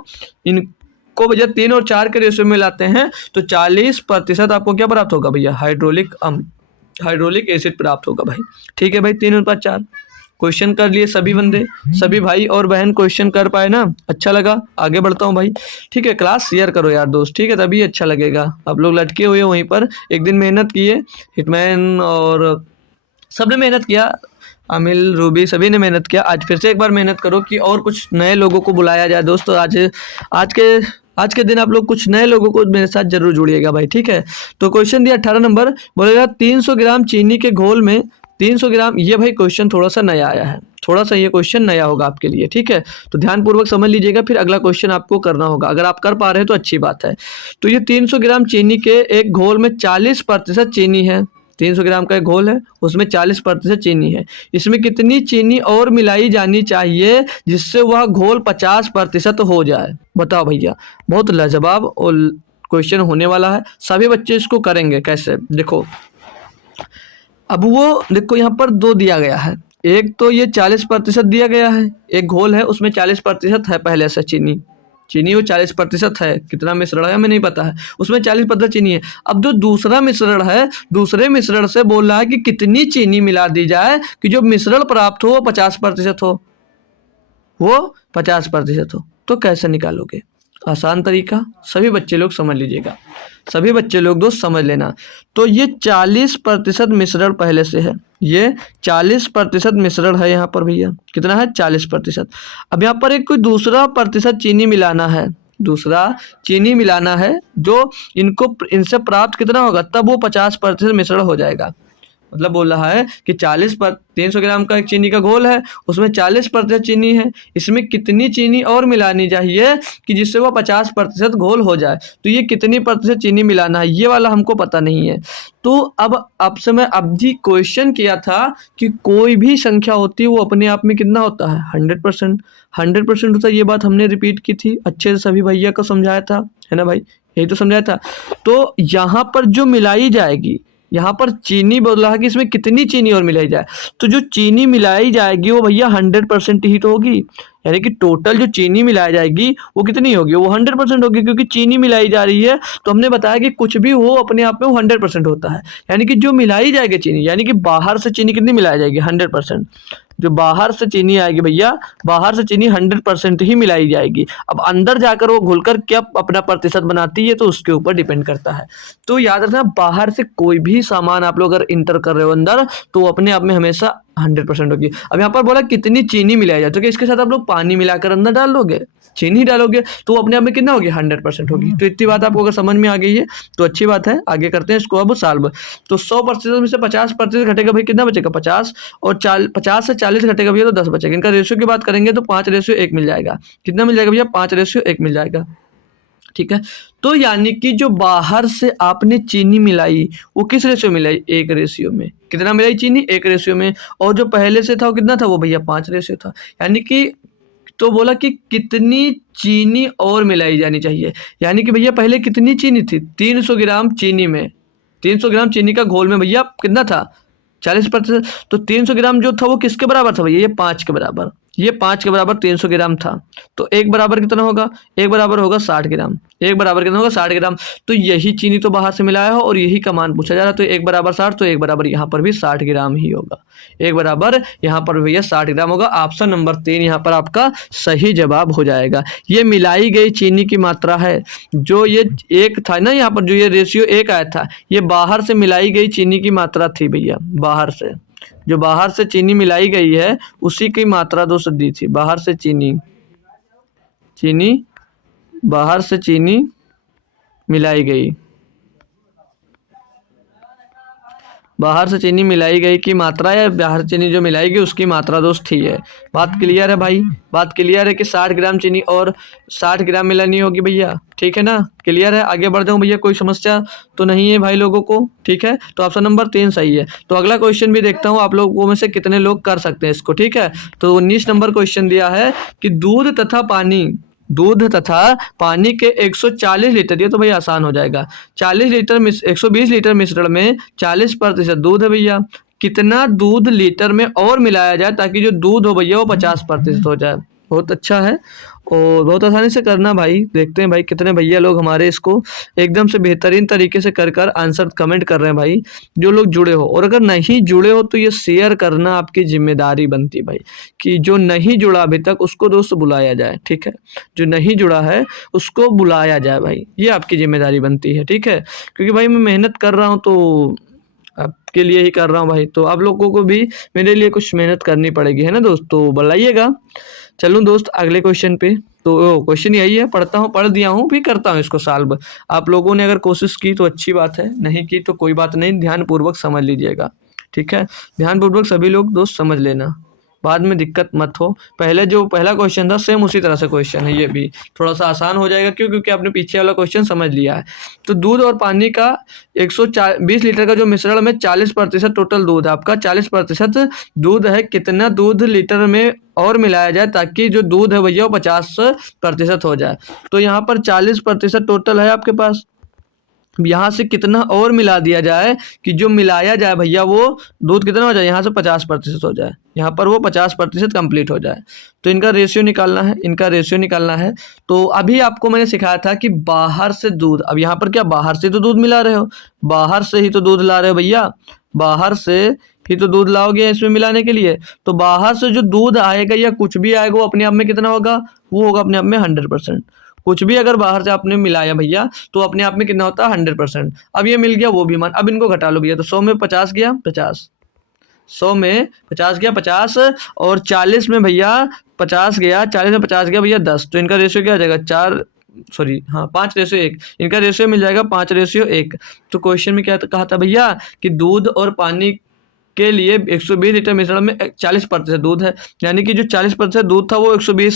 भैया 3 और 4 के रेशियो में मिलाते हैं तो 40% आपको क्या प्राप्त होगा भैया, हाइड्रोलिक एसिड प्राप्त होगा भाई। ठीक है भाई, 3 और 5 4 क्वेश्चन कर लिए सभी बंदे, सभी भाई और बहन क्वेश्चन कर पाए ना, अच्छा लगा, आगे बढ़ता हूँ भाई। ठीक है, क्लास शेयर करो यार दोस्त, ठीक है, तभी अच्छा लगेगा। आप लोग लटके हुए वहीं पर, एक दिन मेहनत किए, हिटमैन और सबने मेहनत किया, अमिल रूबी सभी ने मेहनत किया, आज फिर से एक बार मेहनत करो कि और कुछ नए लोगों को बुलाया जाए दोस्तों। आज के दिन आप लोग कुछ नए लोगों को मेरे साथ जरूर जुड़िएगा भाई। ठीक है, तो क्वेश्चन दिया 18 नंबर, बोलेगा 300 ग्राम चीनी के घोल में 300 ग्राम, ये भाई क्वेश्चन थोड़ा सा नया आया है, थोड़ा सा ये क्वेश्चन नया होगा आपके लिए। ठीक है, तो ध्यानपूर्वक समझ लीजिएगा, फिर अगला क्वेश्चन आपको करना होगा, अगर आप कर पा रहे हैं तो अच्छी बात है। तो ये 300 ग्राम चीनी के एक घोल में 40% चीनी है, 300 ग्राम का एक घोल है उसमें 40% चीनी है, इसमें कितनी चीनी और मिलाई जानी चाहिए जिससे वह घोल 50% हो जाए, बताओ भैया। बहुत लाजवाब और क्वेश्चन होने वाला है, सभी बच्चे इसको करेंगे कैसे, देखो। अब वो देखो यहाँ पर 2 दिया गया है, एक तो ये 40% दिया गया है, एक घोल है उसमें 40% है पहले से चीनी वो 40% है, कितना मिश्रण है हमें नहीं पता है, उसमें 40% चीनी है। अब जो दूसरा मिश्रण है, दूसरे मिश्रण से बोल रहा है कि कितनी चीनी मिला दी जाए कि जो मिश्रण प्राप्त हो वो 50% हो, वो 50% हो। तो कैसे निकालोगे, आसान तरीका, सभी बच्चे लोग समझ लीजिएगा, सभी बच्चे लोग दोस्त समझ लेना। तो ये 40% मिश्रण पहले से है, ये 40% मिश्रण है यहाँ पर भैया, कितना है 40%। अब यहाँ पर एक कोई दूसरा प्रतिशत चीनी मिलाना है, दूसरा चीनी मिलाना है, जो इनसे प्राप्त कितना होगा, तब वो 50% मिश्रण हो जाएगा। मतलब बोल रहा है कि 300 ग्राम का एक चीनी का घोल है उसमें 40% चीनी है, इसमें कितनी चीनी और मिलानी चाहिए कि जिससे वह 50% घोल हो जाए। तो ये कितनी प्रतिशत चीनी मिलाना है ये वाला हमको पता नहीं है। तो अब आपसे मैं अब भी क्वेश्चन किया था कि कोई भी संख्या होती है वो अपने आप में कितना होता है, 100% होता है। ये बात हमने रिपीट की थी, अच्छे से सभी भैया को समझाया था, है ना भाई, यही तो समझाया था। तो यहाँ पर जो मिलाई जाएगी, यहाँ पर चीनी बोल रहा है कि इसमें कितनी चीनी और मिलाई जाए, तो जो चीनी मिलाई जाएगी वो भैया 100% ही तो होगी, यानी कि टोटल जो चीनी मिलाई जाएगी वो कितनी होगी, वो 100% होगी, क्योंकि चीनी मिलाई जा रही है। तो हमने बताया कि कुछ भी हो अपने आप में वो 100% होता है, यानी कि जो मिलाई जाएगी चीनी, यानी कि बाहर से चीनी कितनी मिलाई जाएगी 100%, जो बाहर से चीनी आएगी भैया, बाहर से चीनी 100% ही मिलाई जाएगी। अब अंदर जाकर वो घुलकर क्या अपना प्रतिशत बनाती है तो उसके ऊपर डिपेंड करता है। तो याद रखना, बाहर से कोई भी सामान आप लोग अगर इंटर कर रहे हो अंदर तो वो अपने आप में हमेशा 100% होगी। अब यहाँ पर बोला कितनी चीनी मिलाई जाए, तो क्या इसके साथ आप लोग पानी मिलाकर अंदर डाल दोगे, चीनी डालोगे, तो अपने आप में कितना होगी 100% होगी। तो इतनी बात आपको अगर समझ में आ गई है तो अच्छी बात है, आगे करते हैं इसको अब सॉल्व। तो 100% में से 50% घटेगा भाई, कितना बचेगा 50, और 50 से 40 घटेगा भैया तो 10 बचेगा। इनका रेशियो की बात करेंगे तो 5:1 मिल जाएगा, कितना मिल जाएगा भैया 5:1 मिल जाएगा। ठीक है, तो यानी कि जो बाहर से आपने चीनी मिलाई वो किस रेशियो में मिलाई, 1 रेशियो में। कितना मिलाई चीनी, 1 रेशियो में, और जो पहले से था वो कितना था, वो भैया 5 रेशियो था। यानी कि तो बोला कि कितनी चीनी और मिलाई जानी चाहिए, यानी कि भैया पहले कितनी चीनी थी, 300 ग्राम चीनी में, 300 ग्राम चीनी का घोल में भैया कितना था, 40%। तो 300 ग्राम जो था वो किसके बराबर था भैया, ये 5 के बराबर, ये 5 के बराबर 300 ग्राम था। तो एक बराबर कितना होगा, एक बराबर होगा 60 ग्राम, एक बराबर कितना होगा 60 ग्राम। तो यही चीनी तो बाहर से मिलाया हो और यही का मान पूछा जा रहा है, तो एक बराबर 60, तो एक बराबर यहाँ पर भी 60 ग्राम ही होगा, एक बराबर यहाँ पर भैया 60 ग्राम होगा। ऑप्शन नंबर 3 यहाँ पर आपका सही जवाब हो जाएगा। ये मिलाई गई चीनी की मात्रा है, जो ये एक था ना यहाँ पर, जो ये रेशियो 1 आया था, ये बाहर से मिलाई गई चीनी की मात्रा थी भैया, बाहर से जो बाहर से चीनी मिलाई गई है उसी की मात्रा दोस्त दी थी, बाहर से चीनी बाहर से चीनी मिलाई गई, बाहर से चीनी मिलाई गई की मात्रा या बाहर से चीनी जो मिलाई गई उसकी मात्रा दोस्त थी है। बात क्लियर है भाई, बात क्लियर है कि 60 ग्राम चीनी और 60 ग्राम मिलानी होगी भैया, ठीक है ना, क्लियर है। आगे बढ़ जाऊं भैया, कोई समस्या तो नहीं है भाई लोगों को, ठीक है। तो ऑप्शन नंबर 3 सही है। तो अगला क्वेश्चन भी देखता हूँ आप लोगों में से कितने लोग कर सकते हैं इसको, ठीक है। तो 19 नंबर क्वेश्चन दिया है कि दूध तथा पानी के 140 लीटर, ये तो भैया आसान हो जाएगा, 40 लीटर 120 लीटर मिश्रण में 40% दूध है भैया, कितना दूध लीटर में और मिलाया जाए ताकि जो दूध हो भैया वो 50% हो जाए। बहुत अच्छा है और बहुत आसानी से करना भाई। देखते हैं भाई कितने भैया लोग हमारे इसको एकदम से बेहतरीन तरीके से कर आंसर कमेंट कर रहे हैं भाई, जो लोग जुड़े हो। और अगर नहीं जुड़े हो तो ये शेयर करना आपकी जिम्मेदारी बनती है भाई, कि जो नहीं जुड़ा अभी तक उसको दोस्त बुलाया जाए, ठीक है, जो नहीं जुड़ा है उसको बुलाया जाए भाई, ये आपकी जिम्मेदारी बनती है, ठीक है। क्योंकि भाई मैं मेहनत कर रहा हूँ तो आपके लिए ही कर रहा हूँ भाई, तो आप लोगों को भी मेरे लिए कुछ मेहनत करनी पड़ेगी, है ना दोस्त, तो बुलाइएगा। चलूँ दोस्त अगले क्वेश्चन पे। तो क्वेश्चन यही है, पढ़ दिया हूँ भी, करता हूँ इसको सॉल्व। आप लोगों ने अगर कोशिश की तो अच्छी बात है, नहीं की तो कोई बात नहीं, ध्यानपूर्वक समझ लीजिएगा, ठीक है। ध्यानपूर्वक सभी लोग दोस्त समझ लेना, बाद में दिक्कत मत हो। पहले जो पहला क्वेश्चन था सेम उसी तरह से क्वेश्चन है, ये भी थोड़ा सा आसान हो जाएगा, क्यों, क्योंकि आपने पीछे वाला क्वेश्चन समझ लिया है। तो दूध और पानी का 120 लीटर का जो मिश्रण में 40% टोटल दूध है आपका, 40% दूध है, कितना दूध लीटर में और मिलाया जाए ताकि जो दूध है भैया वो 50% हो जाए। तो यहाँ पर 40% टोटल है आपके पास, यहाँ से कितना और मिला दिया जाए कि जो मिलाया जाए भैया वो दूध कितना हो जाए, यहाँ से 50% हो जाए, यहाँ पर वो 50% कंप्लीट हो जाए। तो इनका रेशियो निकालना है, इनका रेशियो निकालना है। तो अभी आपको मैंने सिखाया था कि बाहर से दूध, अब यहाँ पर क्या बाहर से तो दूध मिला रहे हो, बाहर से ही तो दूध ला रहे हो भैया, बाहर से ही तो दूध लाओगे इसमें मिलाने के लिए। तो बाहर से जो दूध आएगा या कुछ भी आएगा वो अपने आप में कितना होगा, वो होगा अपने आप में 100%। कुछ भी अगर बाहर से आपने मिलाया भैया तो अपने आप में कितना होता है 100%। अब ये मिल गया वो भी मान, अब इनको घटा लो भैया, तो 100 में 50 गया 50, 100 में 50 गया 50, और 40 में भैया 50 गया, 40 में 50 गया भैया 10। तो इनका रेशियो क्या हो जाएगा, 5:1, इनका रेशियो मिल जाएगा 5:1। तो क्वेश्चन में क्या कहा था भैया कि दूध और पानी के लिए 120 लीटर मिश्रण में 40% दूध है, यानी कि जो 40% दूध था वो 120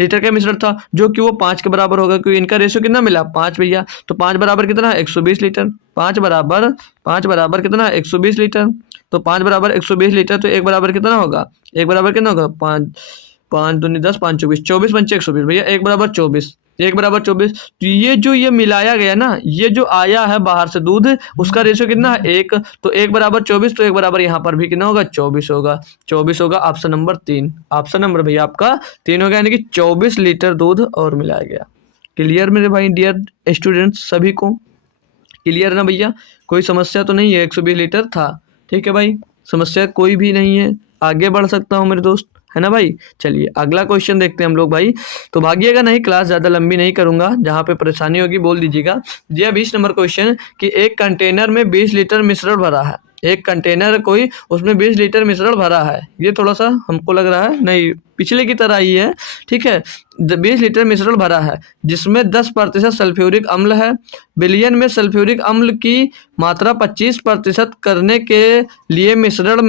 लीटर का मिश्रण था, जो कि वो 5 के बराबर होगा, क्योंकि इनका रेशियो कितना मिला 5 भैया। तो 5 बराबर कितना 120 लीटर, 5 बराबर कितना 120 लीटर। तो 5 बराबर 120 लीटर, तो 1 बराबर कितना होगा, 1 बराबर कितना होगा 5 दूनी 10, 5 24, 24 पंचे 120 भैया, 1 बराबर 24, 1 बराबर 24। तो ये जो ये मिलाया गया ना, ये जो आया है बाहर से दूध, उसका रेशियो कितना है 1, तो 1 बराबर 24, तो 1 बराबर यहाँ पर भी कितना होगा 24 होगा, 24 होगा। ऑप्शन नंबर 3, ऑप्शन नंबर भैया आपका 3 हो गया, यानी कि 24 लीटर दूध और मिलाया गया। क्लियर मेरे भाई, डियर स्टूडेंट्स सभी को क्लियर ना भैया, कोई समस्या तो नहीं है, 120 लीटर था, ठीक है भाई, समस्या कोई भी नहीं है, आगे बढ़ सकता हूँ मेरे दोस्त, है ना भाई। चलिए अगला क्वेश्चन देखते हैं हम लोग भाई। तो भागिएगा नहीं, क्लास ज़्यादा लंबी नहीं करूंगा, जहाँ पे परेशानी होगी बोल दीजिएगा। जी 20 नंबर क्वेश्चन कि एक कंटेनर में 20 लीटर मिश्रण भरा है, एक कंटेनर कोई उसमें 20 लीटर मिश्रण भरा है, ये थोड़ा सा हमको लग रहा है नहीं पिछले की तरह ही है, ठीक है। 20 लीटर मिश्रण भरा है जिसमें 10% सल्फ्यूरिक अम्ल है, विलयन में सल्फ्यूरिक अम्ल की मात्रा 25% करने के लिए मिश्रण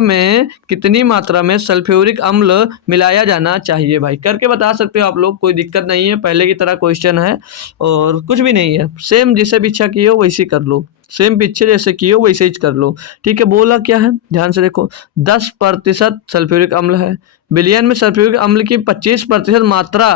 में कितनी मात्रा में सल्फ्यूरिक अम्ल मिलाया जाना चाहिए। भाई करके बता सकते हो आप लोग, कोई दिक्कत नहीं है, पहले की तरह क्वेश्चन है और कुछ भी नहीं है, सेम जिसे भी इच्छा की हो वैसे कर लो, सेम पीछे जैसे की हो वैसे ही कर लो, ठीक है। बोला क्या है ध्यान से देखो, 10% सल्फ्यूरिक अम्ल है, विलयन में सल्फ्यूरिक अम्ल की 25% मात्रा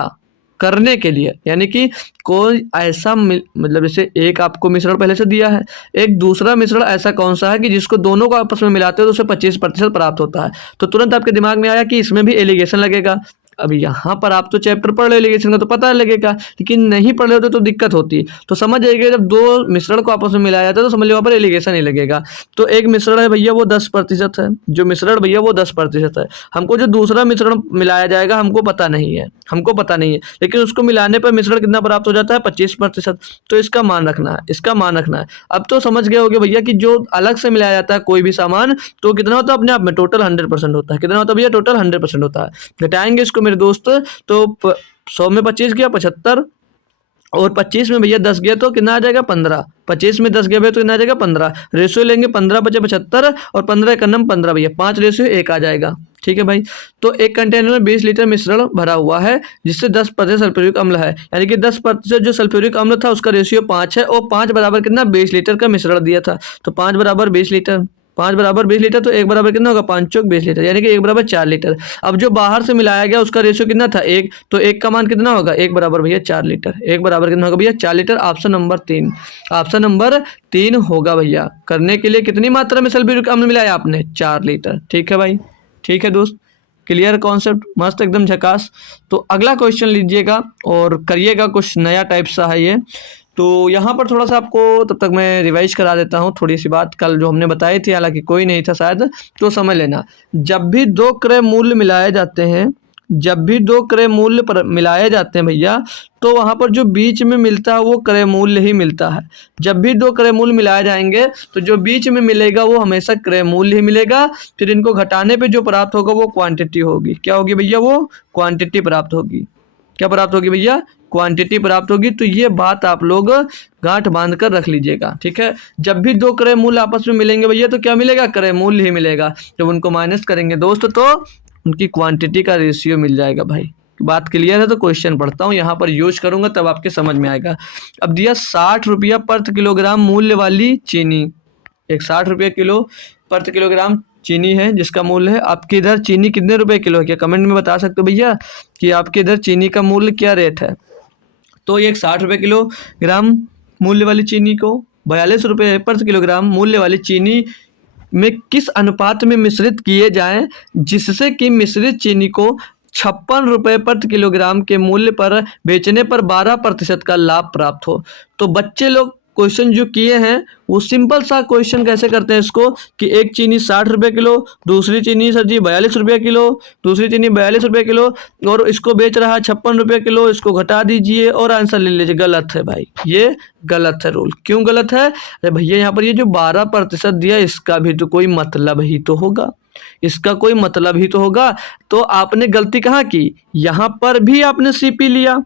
करने के लिए, यानी कि कोई ऐसा मतलब जैसे एक आपको मिश्रण पहले से दिया है, एक दूसरा मिश्रण ऐसा कौन सा है कि जिसको दोनों को आपस में मिलाते हो तो उसे 25% प्राप्त होता है। तो तुरंत आपके दिमाग में आया कि इसमें भी एलिगेशन लगेगा। अब यहाँ पर आप तो चैप्टर पढ़ रहे हो एलिगेशन का तो पता लगेगा, लेकिन नहीं पढ़ रहे होते तो दिक्कत होती। तो समझ जाइएगा जब दो मिश्रण को आपस में मिलाया जाता है तो समझ लो वहाँ पर एलिगेशन ही लगेगा। तो एक मिश्रण है भैया वो 10% है, जो मिश्रण भैया वो 10% है। हमको जो दूसरा मिश्रण मिलाया जाएगा हमको पता नहीं है, लेकिन उसको मिलाने पर मिश्रण कितना प्राप्त हो जाता है 25%। तो इसका मान रखना है, इसका मान रखना है। अब तो समझ गए होगे भैया कि जो अलग से मिलाया जाता है कोई भी सामान तो कितना होता है अपने आप में टोटल 100% होता है। कितना होता है भैया टोटल 100% होता है। घटाएंगे इसको मेरे दोस्त तो 100 में 25 गया 75, और 25 में भैया 10 गया तो कितना आ जाएगा 15। 25 में 10 गया भैया तो कितना आ जाएगा 15। रेशियो लेंगे 15 बचे 75 और 15 एक नम 15 भैया 5 रेशियो 1 आ जाएगा। ठीक है भाई। तो एक कंटेनर में 20 लीटर मिश्रण भरा हुआ है जिससे 10% सल्फ्यूरिक अम्ल है, यानी कि 10% जो सल्फ्यूरिक अम्ल था उसका रेशियो 5 है और 5 बराबर कितना 20 लीटर का मिश्रण दिया था। तो 5 बराबर 20 लीटर, 5 बराबर 20 लीटर तो 1 बराबर कितना होगा 5 चौक 20 लीटर, यानी कि 1 बराबर 4 लीटर। अब जो बाहर से मिलाया गया उसका रेशियो कितना था 1, तो 1 का मान कितना होगा 1 बराबर भैया 4 लीटर। 1 बराबर कितना होगा भैया 4 litre. Option number 3, option number 3 होगा भैया। करने के लिए कितनी मात्रा में सल्फ्यूरिक अम्ल मिलाया आपने 4 लीटर। ठीक है भाई, ठीक है दोस्त, क्लियर कॉन्सेप्ट, मस्त एकदम झकास। तो अगला क्वेश्चन लीजिएगा और करिएगा, कुछ नया टाइप सा है ये। तो यहाँ पर थोड़ा सा आपको तब तक मैं रिवाइज करा देता हूँ थोड़ी सी बात कल जो हमने बताई थी, हालांकि कोई नहीं था शायद, तो समझ लेना। जब भी 2 क्रय मूल्य मिलाए जाते हैं, जब भी 2 क्रय मूल्य पर मिलाए जाते हैं भैया तो वहाँ पर जो बीच में मिलता है वो क्रय मूल्य ही मिलता है। जब भी 2 क्रय मूल्य मिलाए जाएंगे तो जो बीच में मिलेगा वो हमेशा क्रय मूल्य ही मिलेगा। फिर इनको घटाने पे जो प्राप्त होगा वो क्वांटिटी होगी। क्या होगी भैया वो क्वांटिटी प्राप्त होगी। क्या प्राप्त होगी भैया क्वांटिटी प्राप्त होगी। तो ये बात आप लोग गांठ बांध कर रख लीजिएगा। ठीक है, जब भी 2 क्रय मूल्य आपस में मिलेंगे भैया तो क्या मिलेगा क्रय मूल्य ही मिलेगा। जब उनको माइनस करेंगे दोस्त तो उनकी क्वांटिटी का रेशियो मिल जाएगा। भाई बात क्लियर है। तो क्वेश्चन पढ़ता हूँ, यहाँ पर यूज करूंगा तब आपके समझ में आएगा। अब दिया 60 रुपया प्रति किलोग्राम मूल्य वाली चीनी, एक 60 रुपये किलो प्रति किलोग्राम चीनी है जिसका मूल्य है। आपके इधर चीनी कितने रुपए किलो है, क्या कमेंट में बता सकते हो भैया कि आपके इधर चीनी का मूल्य क्या रेट है। तो ये 60 रुपये किलोग्राम मूल्य वाली चीनी को 42 रुपये प्रति किलोग्राम मूल्य वाली चीनी में किस अनुपात में मिश्रित किए जाएं जिससे कि मिश्रित चीनी को 56 रुपये प्रति किलोग्राम के मूल्य पर बेचने पर 12% का लाभ प्राप्त हो। तो बच्चे लोग क्वेश्चन जो किए हैं वो सिंपल सा क्वेश्चन कैसे करते हैं इसको कि एक चीनी 60 रुपये किलो, दूसरी चीनी सर जी 42 रुपये किलो, दूसरी चीनी 42 रुपये किलो और इसको बेच रहा है 56 रुपये किलो, इसको घटा दीजिए और आंसर ले लीजिए। गलत है भाई, ये गलत है रूल। क्यों गलत है? अरे भैया यहाँ पर ये जो 12% दिया इसका भी तो कोई मतलब ही तो होगा, इसका कोई मतलब ही तो होगा। तो आपने गलती कहाँ की, यहाँ पर भी आपने सीपी लिया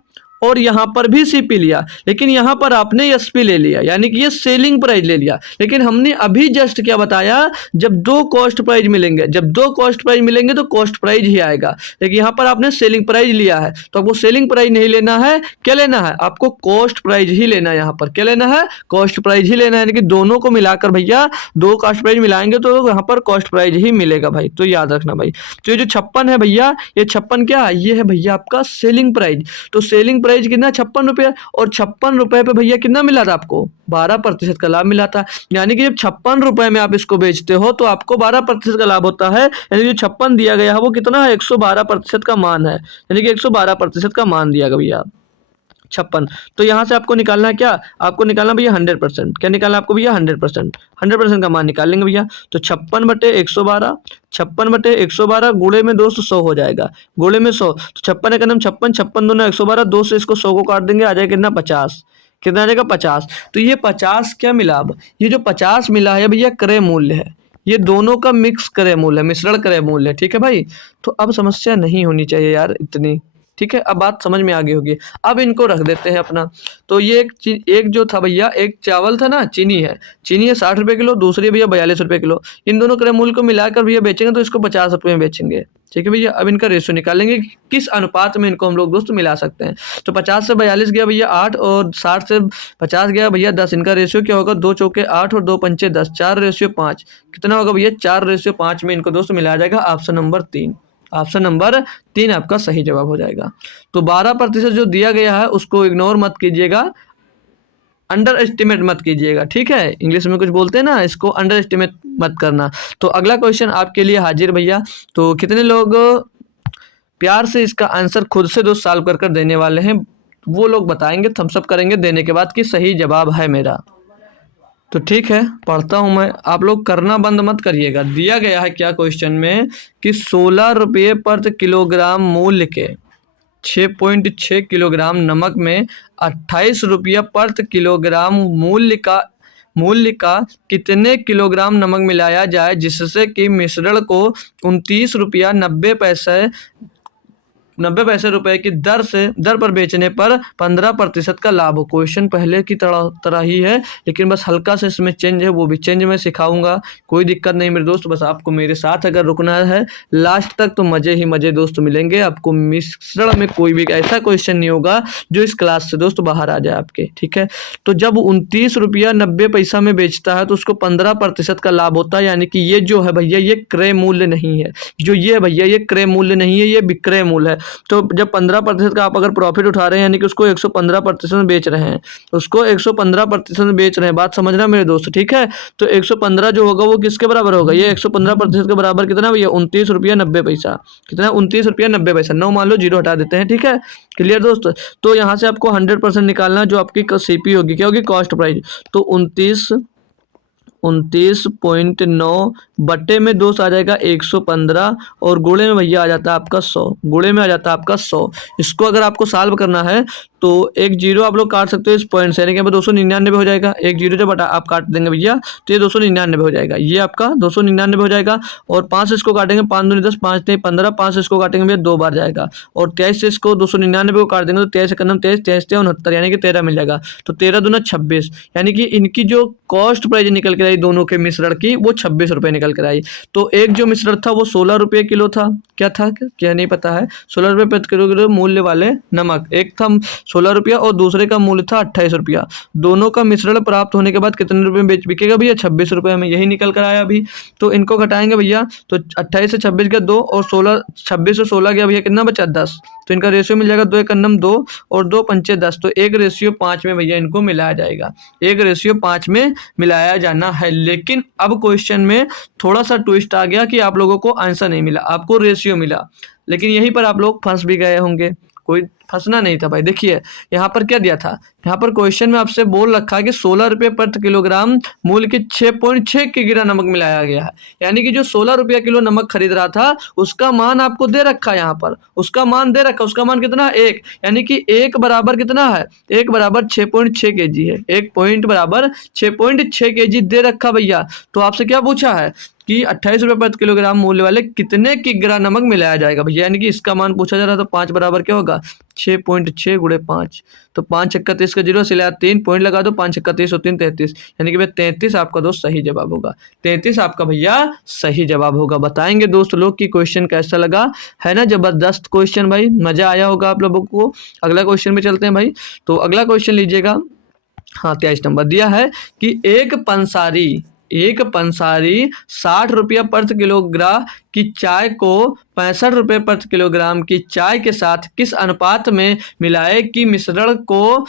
और यहाँ पर भी सीपी लिया, लेकिन यहाँ पर आपने एसपी ले लिया, यानी कि ये सेलिंग प्राइस ले लिया। लेकिन हमने अभी जस्ट क्या बताया, जब 2 कॉस्ट प्राइस मिलेंगे, जब 2 कॉस्ट प्राइस मिलेंगे तो कॉस्ट प्राइस ही आएगा। लेकिन यहाँ पर आपने सेलिंग प्राइस लिया है तो आपको सेलिंग प्राइस नहीं लेना है, क्या लेना है आपको कॉस्ट प्राइस ही लेना है। यहाँ पर क्या लेना है कॉस्ट प्राइस ही लेना है, यानी कि दोनों को मिलाकर भैया 2 कॉस्ट प्राइस मिलाएंगे तो यहाँ पर कॉस्ट प्राइस ही मिलेगा भाई। तो याद रखना भाई। तो ये जो 56 है भैया, ये 56 क्या है, ये है भैया आपका सेलिंग प्राइस। तो सेलिंग प्राइस कितना 56 रुपये, और 56 रुपये पे भैया कितना मिला था आपको 12% का लाभ मिला था। यानी कि जब 56 रुपये में आप इसको बेचते हो तो आपको 12% का लाभ होता है। यानी जो 56 दिया गया है वो कितना है 112% का मान है, यानी कि 112% का मान दिया गया भैया 56। तो यहाँ से आपको निकालना है क्या, आपको निकालना भैया 100%। क्या निकालना आपको भैया 100%, 100% का मान निकाल लेंगे भैया। तो 56 बटे 112, 56 बटे 112 गुणे में दोस्त 100 हो जाएगा, गुणे में 100। तो 56 एक 56, 56 दूना 112, 2 से इसको 100 को काट देंगे आ जाएगा कितना 50, कितना आ जाएगा 50। तो ये 50 क्या मिला, अब ये जो 50 मिला है भैया क्रय मूल्य है, ये दोनों का मिक्स क्रय मूल्य है, मिश्रण क्रय मूल्य है। ठीक है भाई, तो अब समस्या नहीं होनी चाहिए यार इतनी। ठीक है, अब बात समझ में आ गई होगी। अब इनको रख देते हैं अपना। तो ये एक जो था भैया, एक चावल था ना, चीनी है 60 रुपये किलो, दूसरी भैया 42 रुपये किलो। इन दोनों क्रय मूल्य को मिलाकर भैया बेचेंगे तो इसको 50 रुपये में बेचेंगे। ठीक है भैया, अब इनका रेशियो निकालेंगे कि किस अनुपात में इनको हम लोग दोस्त मिला सकते हैं। तो 50 से 42 गया भैया 8, और 60 से 50 गया भैया 10। इनका रेशियो क्या होगा, 2 चौके 8 और 2 पंचे 10, 4 रेशियो 5। कितना होगा भैया 4 रेशियो 5 में इनको दोस्त मिलाया जाएगा। ऑप्शन नंबर 3, ऑप्शन नंबर 3 आपका सही जवाब हो जाएगा। तो 12% जो दिया गया है उसको इग्नोर मत कीजिएगा, अंडर एस्टिमेट मत कीजिएगा, ठीक है। इंग्लिश में कुछ बोलते हैं ना, इसको अंडर एस्टिमेट मत करना। तो अगला क्वेश्चन आपके लिए हाजिर भैया। तो कितने लोग प्यार से इसका आंसर खुद से दोस्त सॉल्व कर कर देने वाले हैं, वो लोग बताएंगे, थम्स अप करेंगे देने के बाद कि सही जवाब है मेरा। तो ठीक है, पढ़ता हूँ मैं, आप लोग करना बंद मत करिएगा। दिया गया है क्या क्वेश्चन में कि 16 रुपये प्रति किलोग्राम मूल्य के 6.6 किलोग्राम नमक में 28 रुपया प्रति किलोग्राम मूल्य का कितने किलोग्राम नमक मिलाया जाए जिससे कि मिश्रण को 29 रुपया 90 पैसे रुपए की दर पर बेचने पर 15% का लाभ हो। क्वेश्चन पहले की तरह ही है, लेकिन बस हल्का से इसमें चेंज है, वो भी चेंज मैं सिखाऊंगा, कोई दिक्कत नहीं मेरे दोस्त। बस आपको मेरे साथ अगर रुकना है लास्ट तक तो मजे ही मजे दोस्त मिलेंगे आपको। मिश्रण में कोई भी ऐसा क्वेश्चन नहीं होगा जो इस क्लास से दोस्त बाहर आ जाए आपके, ठीक है। तो जब 29 रुपया 90 पैसा में बेचता है तो उसको 15% का लाभ होता है, यानी कि ये जो है भैया ये क्रय मूल्य नहीं है, जो ये है भैया ये क्रय मूल्य नहीं है, ये विक्रय मूल्य है। तो जब 15% का आप अगर प्रॉफिट उठा रहे हैं यानी कि उसको 115% में बेच रहे हैं, उसको 115% में बेच रहे हैं, बात समझना मेरे दोस्त, ठीक है। तो 115 जो होगा वो किसके बराबर होगा, ये 115% के बराबर कितना भैया 29 रुपया 90 पैसा, कितना 29 रुपया 90 पैसा, 9 मान लो, 0 हटा देते हैं, ठीक है। क्लियर दोस्त। तो यहाँ से आपको 100% निकालना, जो आपकी सीपी होगी क्या होगी, कॉस्ट प्राइस। तो 29.9 बट्टे में दोस्त आ जाएगा 115 और गुणे में भैया आ जाता है आपका 100, गुणे में आ जाता है आपका 100। इसको अगर आपको सॉल्व करना है तो एक जीरो आप लोग काट सकते हो इस पॉइंट से, यानी कि 299 हो जाएगा। एक जीरो जब आप काट देंगे भैया तो ये 299 हो जाएगा, ये आपका 299 हो जाएगा। और 5 इसको काटेंगे, 5 दूनी 10, 5 नहीं 15, 5 इसको काटेंगे भैया 2 बार जाएगा। और 23 से इसको 299 को काट देंगे तो 23 कदम 23, 23 69, यानी कि 13 मिल जाएगा। तो 13 दूना 26, यानी कि इनकी जो कॉस्ट प्राइस निकल के आई दोनों के मिश्रण की वो 26 रुपये निकल कर आई। तो एक जो मिश्रण था वो 16 रुपये किलो था, क्या नहीं पता है, 16 रुपये प्रति किलो मूल्य वाले नमक, एक था 16 रुपया और दूसरे का मूल्य था 28 रुपया। दोनों का मिश्रण प्राप्त होने के बाद कितने रुपये में बिकेगा भैया, 26 रुपये में, यही निकल कर आया अभी। तो इनको घटाएंगे भैया, तो 28 से 26 गया 2 और 26 से 16 गया भैया, कितना बचा 10। तो इनका रेशियो मिल जाएगा 2 एक अन्नम 2 और 2 पंचे 10, तो 1:5 में भैया इनको मिलाया जाएगा, 1:5 में मिलाया जाना है। लेकिन अब क्वेश्चन में थोड़ा सा ट्विस्ट आ गया कि आप लोगों को आंसर नहीं मिला, आपको रेशियो मिला, लेकिन यहीं पर आप लोग फंस भी गए होंगे। कोई फंसना नहीं था भाई। देखिए यहाँ पर क्या दिया था, यहाँ पर क्वेश्चन में आपसे बोल रखा है कि 16 रुपये प्रति किलोग्राम मूल्य के 6.6 किलोग्राम नमक मिलाया गया है, यानी कि जो 16 रुपया किलो नमक खरीद रहा था उसका मान आपको दे रखा है, यहाँ पर उसका मान दे रखा, उसका मान कितना है 1, यानी कि 1 बराबर कितना है, 1 बराबर 6.6 kg है, 1 पॉइंट बराबर 6.6 kg दे रखा भैया। तो आपसे क्या पूछा है कि 28 रुपये प्रति किलोग्राम मूल्य वाले कितने किलोग्राम नमक मिलाया जाएगा भैया, यानी कि इसका मान पूछा जा रहा है। तो 5 बराबर क्या होगा 6.6 गुणे 5, तो 5 छक्का 30 का 0 सिला 3 पॉइंट लगा दो, 5 छक्का 30 और 3 33, यानी कि भैया 33 आपका दोस्त सही जवाब होगा, 33 आपका भैया सही जवाब होगा। बताएंगे दोस्त लोग कि क्वेश्चन कैसा लगा, है ना जबरदस्त क्वेश्चन भाई, मजा आया होगा आप लोगों को। अगला क्वेश्चन में चलते हैं भाई। तो अगला क्वेश्चन लीजिएगा, हाँ 23 नंबर दिया है कि एक पंसारी 60 रुपया प्रति किलोग्राम की चाय को 65 रुपये प्रति किलोग्राम की चाय के साथ किस अनुपात में मिलाए कि मिश्रण को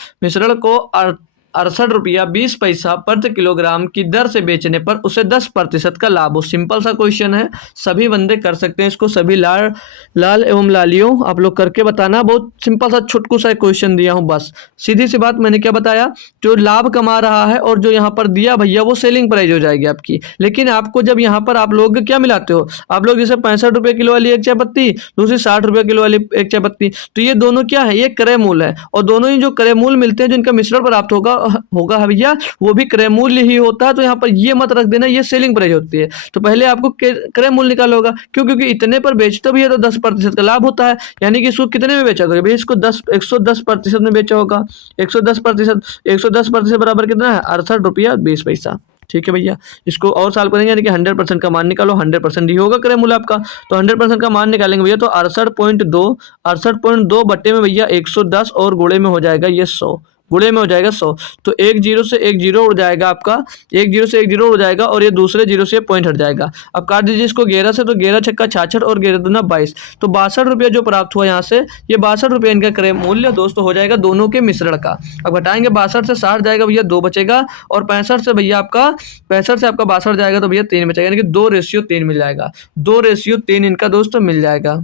68 रुपया 20 पैसा प्रति किलोग्राम की दर से बेचने पर उसे 10% का लाभ हो। सिंपल सा क्वेश्चन है, सभी बंदे कर सकते हैं इसको, सभी लाल एवं लालियों आप लोग करके बताना। बहुत सिंपल सा छुटकू सा क्वेश्चन दिया हूँ, बस सीधी सी बात। मैंने क्या बताया, जो लाभ कमा रहा है और जो यहाँ पर दिया भैया वो सेलिंग प्राइस हो जाएगी आपकी। लेकिन आपको जब यहाँ पर आप लोग क्या मिलाते हो, आप लोग जैसे 65 रुपये किलो वाली एक चाय पत्ती, दूसरी 60 रुपये किलो वाली एक चाय पत्ती, तो ये दोनों क्या है, ये क्रय मूल्य है, और दोनों ही जो क्रय मूल्य मिलते हैं जिनका मिश्रण प्राप्त होगा भैया वो भी क्रय मूल्य ही होता है। तो यहाँ पर ये मत रख देना ये सेलिंग प्राइस होती है। तो पहले आपको क्रय मूल्य निकालना होगा, क्योंकि इतने पर बेचते भी है तो 10% का लाभ होता है, यानी कि इसको कितने में बेचा होगा भैया, इसको 110% में बेचा होगा। 110% बराबर कितना है 68 रुपया 20 पैसा। ठीक है भैया, इसको और सॉल्व करेंगे, यानी कि 100% का मान निकालो, 100% ही होगा क्रय मूल्य आपका। तो 100% का मान निकालेंगे भैया, तो 68.2 बट्टे में भैया 110 और गुणे में हो जाएगा ये 100, गुणे में हो जाएगा 100। तो एक जीरो से एक जीरो उड़ जाएगा आपका, एक जीरो से एक जीरो उड़ जाएगा और ये दूसरे जीरो से पॉइंट हट जाएगा। अब काट दीजिए इसको 11 से, तो 11 छक्का 66 और 11 दूना 22। तो 62 रुपये जो प्राप्त हुआ यहाँ से, ये 62 रुपये इनका क्रय मूल्य दोस्तों हो जाएगा दोनों के मिश्रण का। अब घटाएंगे 62 से 60 जाएगा भैया 2 बचेगा, और 65 से भैया आपका 65 से आपका 62 जाएगा तो भैया 3 बचेगा, यानी कि 2:3 मिल जाएगा। 2:3 इनका दोस्तों मिल जाएगा।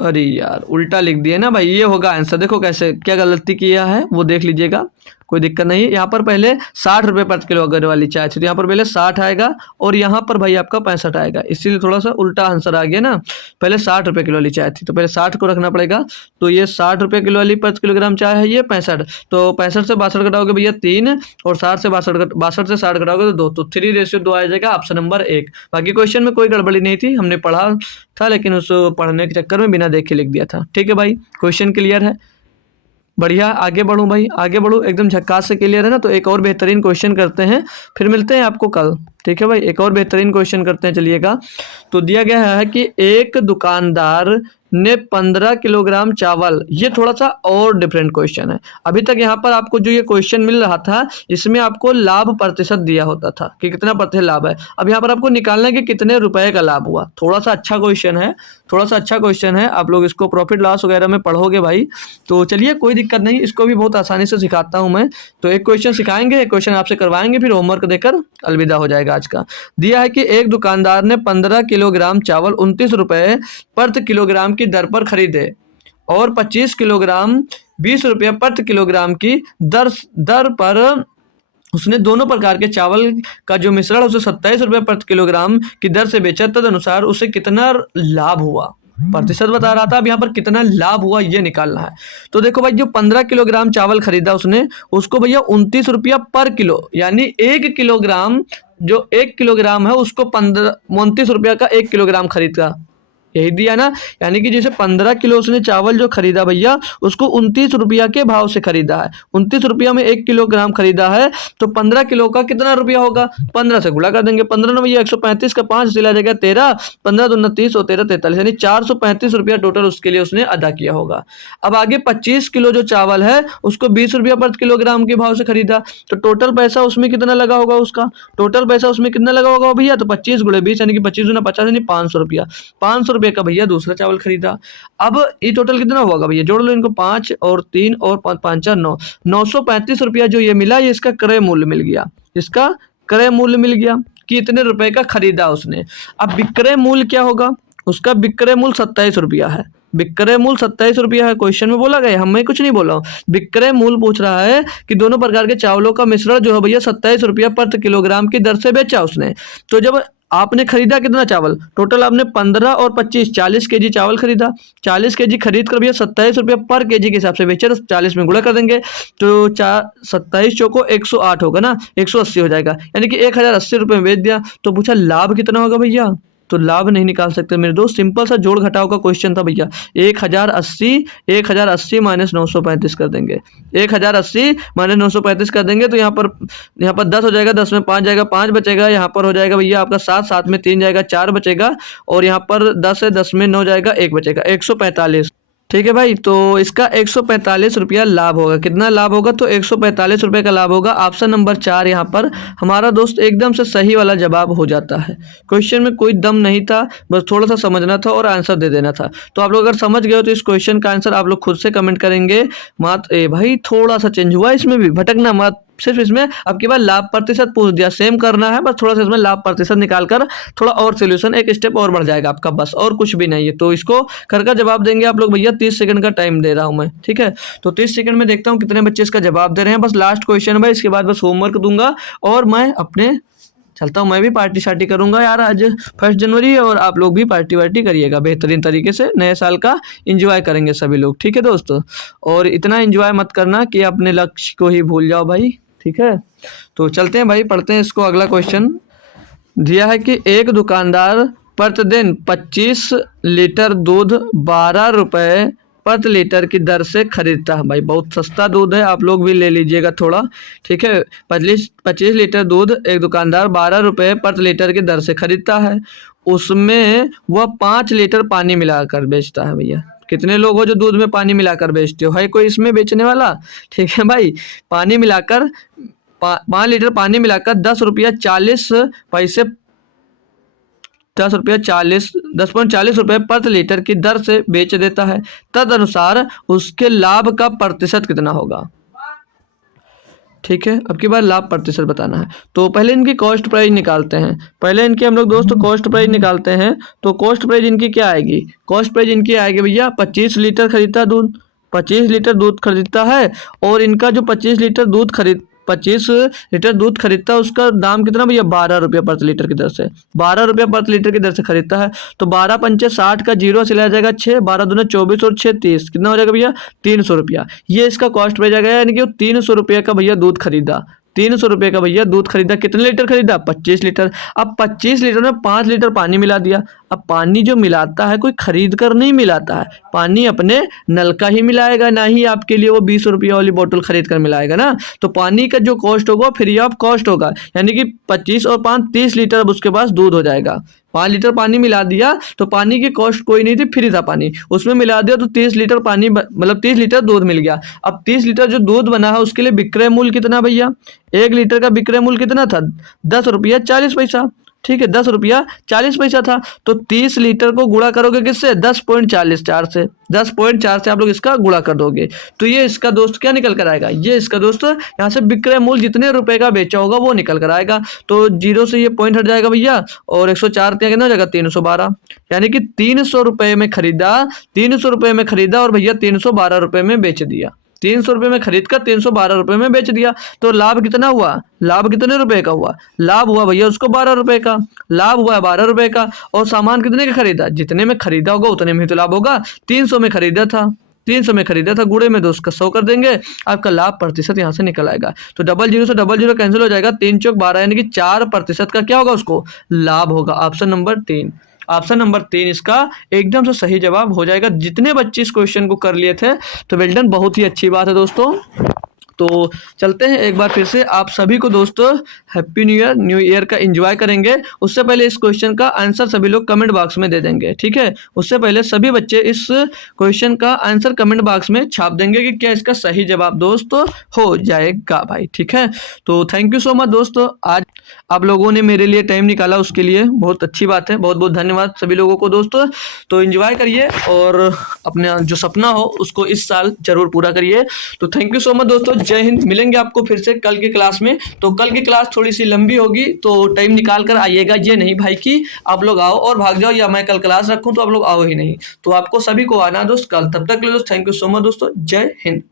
अरे यार उल्टा लिख दिया ना भाई, ये होगा आंसर। देखो कैसे क्या गलती किया है वो देख लीजिएगा, कोई दिक्कत नहीं है। यहाँ पर पहले 60 रुपये प्रति किलो अगर वाली चाय थी, तो यहाँ पर पहले 60 आएगा और यहाँ पर भाई आपका 65 आएगा, इसीलिए थोड़ा सा उल्टा आंसर आ गया ना। पहले 60 रुपये किलो वाली चाय थी तो पहले 60 को रखना पड़ेगा, तो ये 60 रुपये किलो वाली प्रति किलोग्राम चाय है, ये 65। तो 65 से 62 घटाओगे भैया 3, और 60 से 60 घटाओगे तो 2, तो 3:2 आ जाएगा ऑप्शन नंबर 1। बाकी क्वेश्चन में कोई गड़बड़ी नहीं थी, हमने पढ़ा था लेकिन उस पढ़ने के चक्कर में बिना देखे लिख दिया था। ठीक है भाई, क्वेश्चन क्लियर है, बढ़िया। आगे बढ़ूं भाई, आगे बढ़ूं, एकदम झक्कास से क्लियर है ना। तो एक और बेहतरीन क्वेश्चन करते हैं, फिर मिलते हैं आपको कल। ठीक है भाई, एक और बेहतरीन क्वेश्चन करते हैं, चलिएगा। तो दिया गया है कि एक दुकानदार ने 15 किलोग्राम चावल, ये थोड़ा सा और डिफरेंट क्वेश्चन है। अभी तक यहाँ पर आपको जो ये क्वेश्चन मिल रहा था, इसमें आपको लाभ प्रतिशत दिया होता था कि कितना प्रतिशत लाभ है। अब यहाँ पर आपको निकालना है कि कितने रुपए का लाभ हुआ। थोड़ा सा अच्छा क्वेश्चन है, थोड़ा सा अच्छा क्वेश्चन है। आप लोग इसको प्रॉफिट लॉस वगैरह में पढ़ोगे भाई, तो चलिए कोई दिक्कत नहीं, इसको भी बहुत आसानी से सिखाता हूँ मैं। तो एक क्वेश्चन सिखाएंगे, एक क्वेश्चन आपसे करवाएंगे, फिर होमवर्क देकर अलविदा हो जाएगा आज का। दिया है कि एक दुकानदार ने 15 किलोग्राम चावल 29 रुपए प्रति किलोग्राम की दर पर खरीदे और 25 किलोग्राम 20 रुपये प्रति किलोग्राम की दर पर उसने दोनों प्रकार के चावल का जो मिश्रण उसे 27 रुपये प्रति किलोग्राम की दर से बेचा। तदनुसार उसे कितना लाभ हुआ, प्रतिशत बता रहा था। अब यहाँ पर कितना लाभ हुआ ये निकालना है। तो देखो भाई, जो 15 किलोग्राम चावल खरीदा उसने, उसको भैया 29 रुपया पर किलो, यानी 1 किलोग्राम, जो 1 किलोग्राम है उसको 29 रुपया का 1 किलोग्राम खरीदा, यही दिया ना। यानी कि जैसे 15 किलो उसने चावल जो खरीदा भैया, उसको 29 रुपया के भाव से खरीदा है। 29 रुपया में 1 किलोग्राम खरीदा है, तो 15 किलो का कितना रुपया होगा, 15 से गुणा कर देंगे। 15 में भैया 135 का 5 सिला जाएगा 13, 15 दूना 30 और 13 43, यानी 435 रुपया टोटल उसके लिए उसने अदा किया होगा। अब आगे 25 किलो जो चावल है उसको 20 रुपया प्रति किलोग्राम के भाव से खरीदा, तो टोटल पैसा उसमें कितना लगा होगा, उसका टोटल पैसा उसमें कितना लगा होगा भैया, तो 25 गुणे 20 यानी कि 25 दूना 50 यानी 500 रुपया। 500 रुपये का भैया दूसरा चावल खरीदा। अब ये टोटल कितना होगा भैया, जोड़ लो इनको, 5 और 3 और 5 4 9, 935 रुपया जो ये मिला, ये इसका क्रय मूल्य मिल गया, इसका क्रय मूल्य मिल गया कि इतने रुपए का खरीदा उसने। अब विक्रय मूल्य क्या होगा, उसका विक्रय मूल्य 27 रुपया है। विक्रय मूल्य 27 रुपया है, क्वेश्चन में बोला गया, हमें कुछ नहीं बोला हूँ। विक्रय मूल्य पूछ रहा है कि दोनों प्रकार के चावलों का मिश्रण जो है भैया 27 रुपया प्रति किलोग्राम की दर से बेचा उसने। तो जब आपने खरीदा कितना चावल, टोटल आपने 15 और 25 40 केजी चावल खरीदा। 40 केजी खरीद कर भैया 27 रुपया पर केजी के हिसाब से बेचा, तो 40 में गुणा कर देंगे, तो 27 चौको 108 होगा ना, 180 हो जाएगा, यानी कि 1080 रुपये में बेच दिया। तो पूछा लाभ कितना होगा भैया, तो लाभ नहीं निकाल सकते मेरे दोस्त, सिंपल सा जोड़ घटाव का क्वेश्चन था भैया। 1080 माइनस 935 कर देंगे, 1080 माइनस 935 कर देंगे, तो यहाँ पर 10 हो जाएगा, 10 में 5 जाएगा, 5 बचेगा, यहाँ पर हो जाएगा भैया आपका 7, 7 में 3 जाएगा, 4 बचेगा, और यहाँ पर 10 है, 10 में 9 जाएगा, 1 बचेगा, 145। ठीक है भाई, तो इसका 145 रुपया लाभ होगा। कितना लाभ होगा, तो 145 रुपये का लाभ होगा। ऑप्शन नंबर 4 यहाँ पर हमारा दोस्त एकदम से सही वाला जवाब हो जाता है। क्वेश्चन में कोई दम नहीं था, बस थोड़ा सा समझना था और आंसर दे देना था। तो आप लोग अगर समझ गए हो तो इस क्वेश्चन का आंसर आप लोग खुद से कमेंट करेंगे। भाई थोड़ा सा चेंज हुआ, इसमें भी भटकना मत, सिर्फ इसमें अब की बार लाभ प्रतिशत पूछ दिया, सेम करना है, बस थोड़ा सा इसमें लाभ प्रतिशत निकालकर थोड़ा और सोल्यूशन एक स्टेप और बढ़ जाएगा आपका, बस और कुछ भी नहीं है। तो इसको कर जवाब देंगे आप लोग भैया। 30 सेकंड का टाइम दे रहा हूं मैं, ठीक है। तो 30 सेकंड में देखता हूं कितने बच्चे इसका जवाब दे रहे हैं। बस लास्ट क्वेश्चन है भाई, इसके बाद बस होमवर्क दूंगा और मैं अपने चलता हूँ। मैं भी पार्टी शार्टी करूंगा यार, आज 1 जनवरी है, और आप लोग भी पार्टी वार्टी करिएगा बेहतरीन तरीके से, नए साल का एंजॉय करेंगे सभी लोग, ठीक है दोस्तों। और इतना एंजॉय मत करना कि अपने लक्ष्य को ही भूल जाओ भाई, ठीक है। तो चलते हैं भाई, पढ़ते हैं इसको। अगला क्वेश्चन दिया है कि एक दुकानदार प्रतिदिन 25 लीटर दूध 12 रुपए प्रति लीटर की दर से खरीदता है। भाई बहुत सस्ता दूध है, आप लोग भी ले लीजिएगा थोड़ा, ठीक है। 25 लीटर दूध एक दुकानदार 12 रुपये प्रति लीटर की दर से खरीदता है, उसमें वह 5 लीटर पानी मिलाकर बेचता है भैया। कितने लोग हो जो दूध में पानी मिलाकर बेचते हो? है कोई इसमें बेचने वाला? ठीक है भाई, पानी मिलाकर 5 लीटर पानी मिलाकर 10.40 रुपया पर लीटर की दर से बेच देता है। तदनुसार उसके लाभ का प्रतिशत कितना होगा? ठीक है, अब की बार लाभ प्रतिशत बताना है। तो पहले इनकी कॉस्ट प्राइस निकालते हैं। पहले इनकी हम लोग दोस्तों कॉस्ट प्राइस निकालते हैं। तो कॉस्ट प्राइस इनकी क्या आएगी? कॉस्ट प्राइस इनकी आएगी भैया 25 लीटर खरीदता दूध, 25 लीटर दूध खरीदता है। और इनका जो 25 लीटर दूध खरीदता है उसका दाम कितना भैया? 12 रुपये प्रति लीटर की दर से, 12 रुपये प्रति लीटर की दर से खरीदता है। तो 12 पंचे 60 का जीरो चला जाएगा 6, 12 दूने 24 और 6 30, कितना हो जाएगा भैया? 300 रुपया। ये इसका कॉस्ट प्राइस आ गया, यानी कि 300 रुपये का भैया दूध खरीदा। 300 रुपये का भैया दूध खरीदा। कितने लीटर खरीदा? 25 लीटर। अब 25 लीटर में 5 लीटर पानी मिला दिया। अब पानी जो मिलाता है कोई खरीद कर नहीं मिलाता है, पानी अपने नल का ही मिलाएगा, ना ही आपके लिए वो 20 रुपये वाली बोतल खरीद कर मिलाएगा ना। तो पानी का जो कॉस्ट होगा फ्री ऑफ कॉस्ट होगा, यानी कि 25 और 5 30 लीटर अब उसके पास दूध हो जाएगा। 5 लीटर पानी मिला दिया तो पानी की कॉस्ट कोई नहीं थी, फ्री था पानी, उसमें मिला दिया तो 30 लीटर पानी मतलब 30 लीटर दूध मिल गया। अब 30 लीटर जो दूध बना है उसके लिए विक्रय मूल्य कितना भैया? 1 लीटर का विक्रय मूल्य कितना था? 10 रुपया 40 पैसा। ठीक है, 10 रुपया 40 पैसा था। तो 30 लीटर को गुणा करोगे किससे? 10.44 से, 10.4 से आप लोग इसका गुणा कर दोगे तो ये इसका दोस्त क्या निकल कर आएगा? ये इसका दोस्त यहाँ से विक्रय मूल्य जितने रुपए का बेचा होगा वो निकल कर आएगा। तो जीरो से ये पॉइंट हट जाएगा भैया, और 104 कितना हो जाएगा? 312, यानी कि 300 रुपये में खरीदा, 300 रुपये में खरीदा और भैया 312 रुपये में बेच दिया। 300 रुपये में खरीद कर 312 रुपये में बेच दिया। तो लाभ कितना हुआ? लाभ कितने रुपए का हुआ? लाभ हुआ भैया उसको 12 रुपये का, लाभ हुआ 12 रुपये का। और सामान कितने का खरीदा? जितने में खरीदा होगा उतने में ही तो लाभ होगा। 300 में खरीदा था, 300 में खरीदा था, गुणे में 2 उसका 100 कर देंगे, आपका लाभ प्रतिशत यहाँ से निकल आएगा। तो 00 से 00 कैंसिल हो जाएगा, 3 चौक 12, यानी कि 4% का क्या होगा? उसको लाभ होगा। ऑप्शन नंबर 3, ऑप्शन नंबर 3 इसका एकदम से सही जवाब हो जाएगा। जितने बच्चे इस क्वेश्चन को कर लिए थे तो वेल डन, बहुत ही अच्छी बात है दोस्तों। तो चलते हैं एक बार फिर से आप सभी को दोस्तों हैप्पी न्यू ईयर का एंजॉय करेंगे। उससे पहले इस क्वेश्चन का आंसर सभी लोग कमेंट बॉक्स में दे देंगे, ठीक है? उससे पहले सभी बच्चे इस क्वेश्चन का आंसर कमेंट बॉक्स में छाप देंगे कि क्या इसका सही जवाब दोस्तों हो जाएगा भाई, ठीक है? तो थैंक यू सो मच दोस्तों, आज आप लोगों ने मेरे लिए टाइम निकाला, उसके लिए बहुत अच्छी बात है। बहुत बहुत धन्यवाद सभी लोगों को दोस्तों। तो एंजॉय करिए और अपना जो सपना हो उसको इस साल जरूर पूरा करिए। तो थैंक यू सो मच दोस्तों, जय हिंद। मिलेंगे आपको फिर से कल की क्लास में। तो कल की क्लास थोड़ी सी लंबी होगी तो टाइम निकाल कर आइएगा, ये नहीं भाई कि आप लोग आओ और भाग जाओ या मैं कल क्लास रखूं तो आप लोग आओ ही नहीं। तो आपको सभी को आना दोस्त कल। तब तक के लिए दोस्त थैंक यू सो मच दोस्तों, जय हिंद।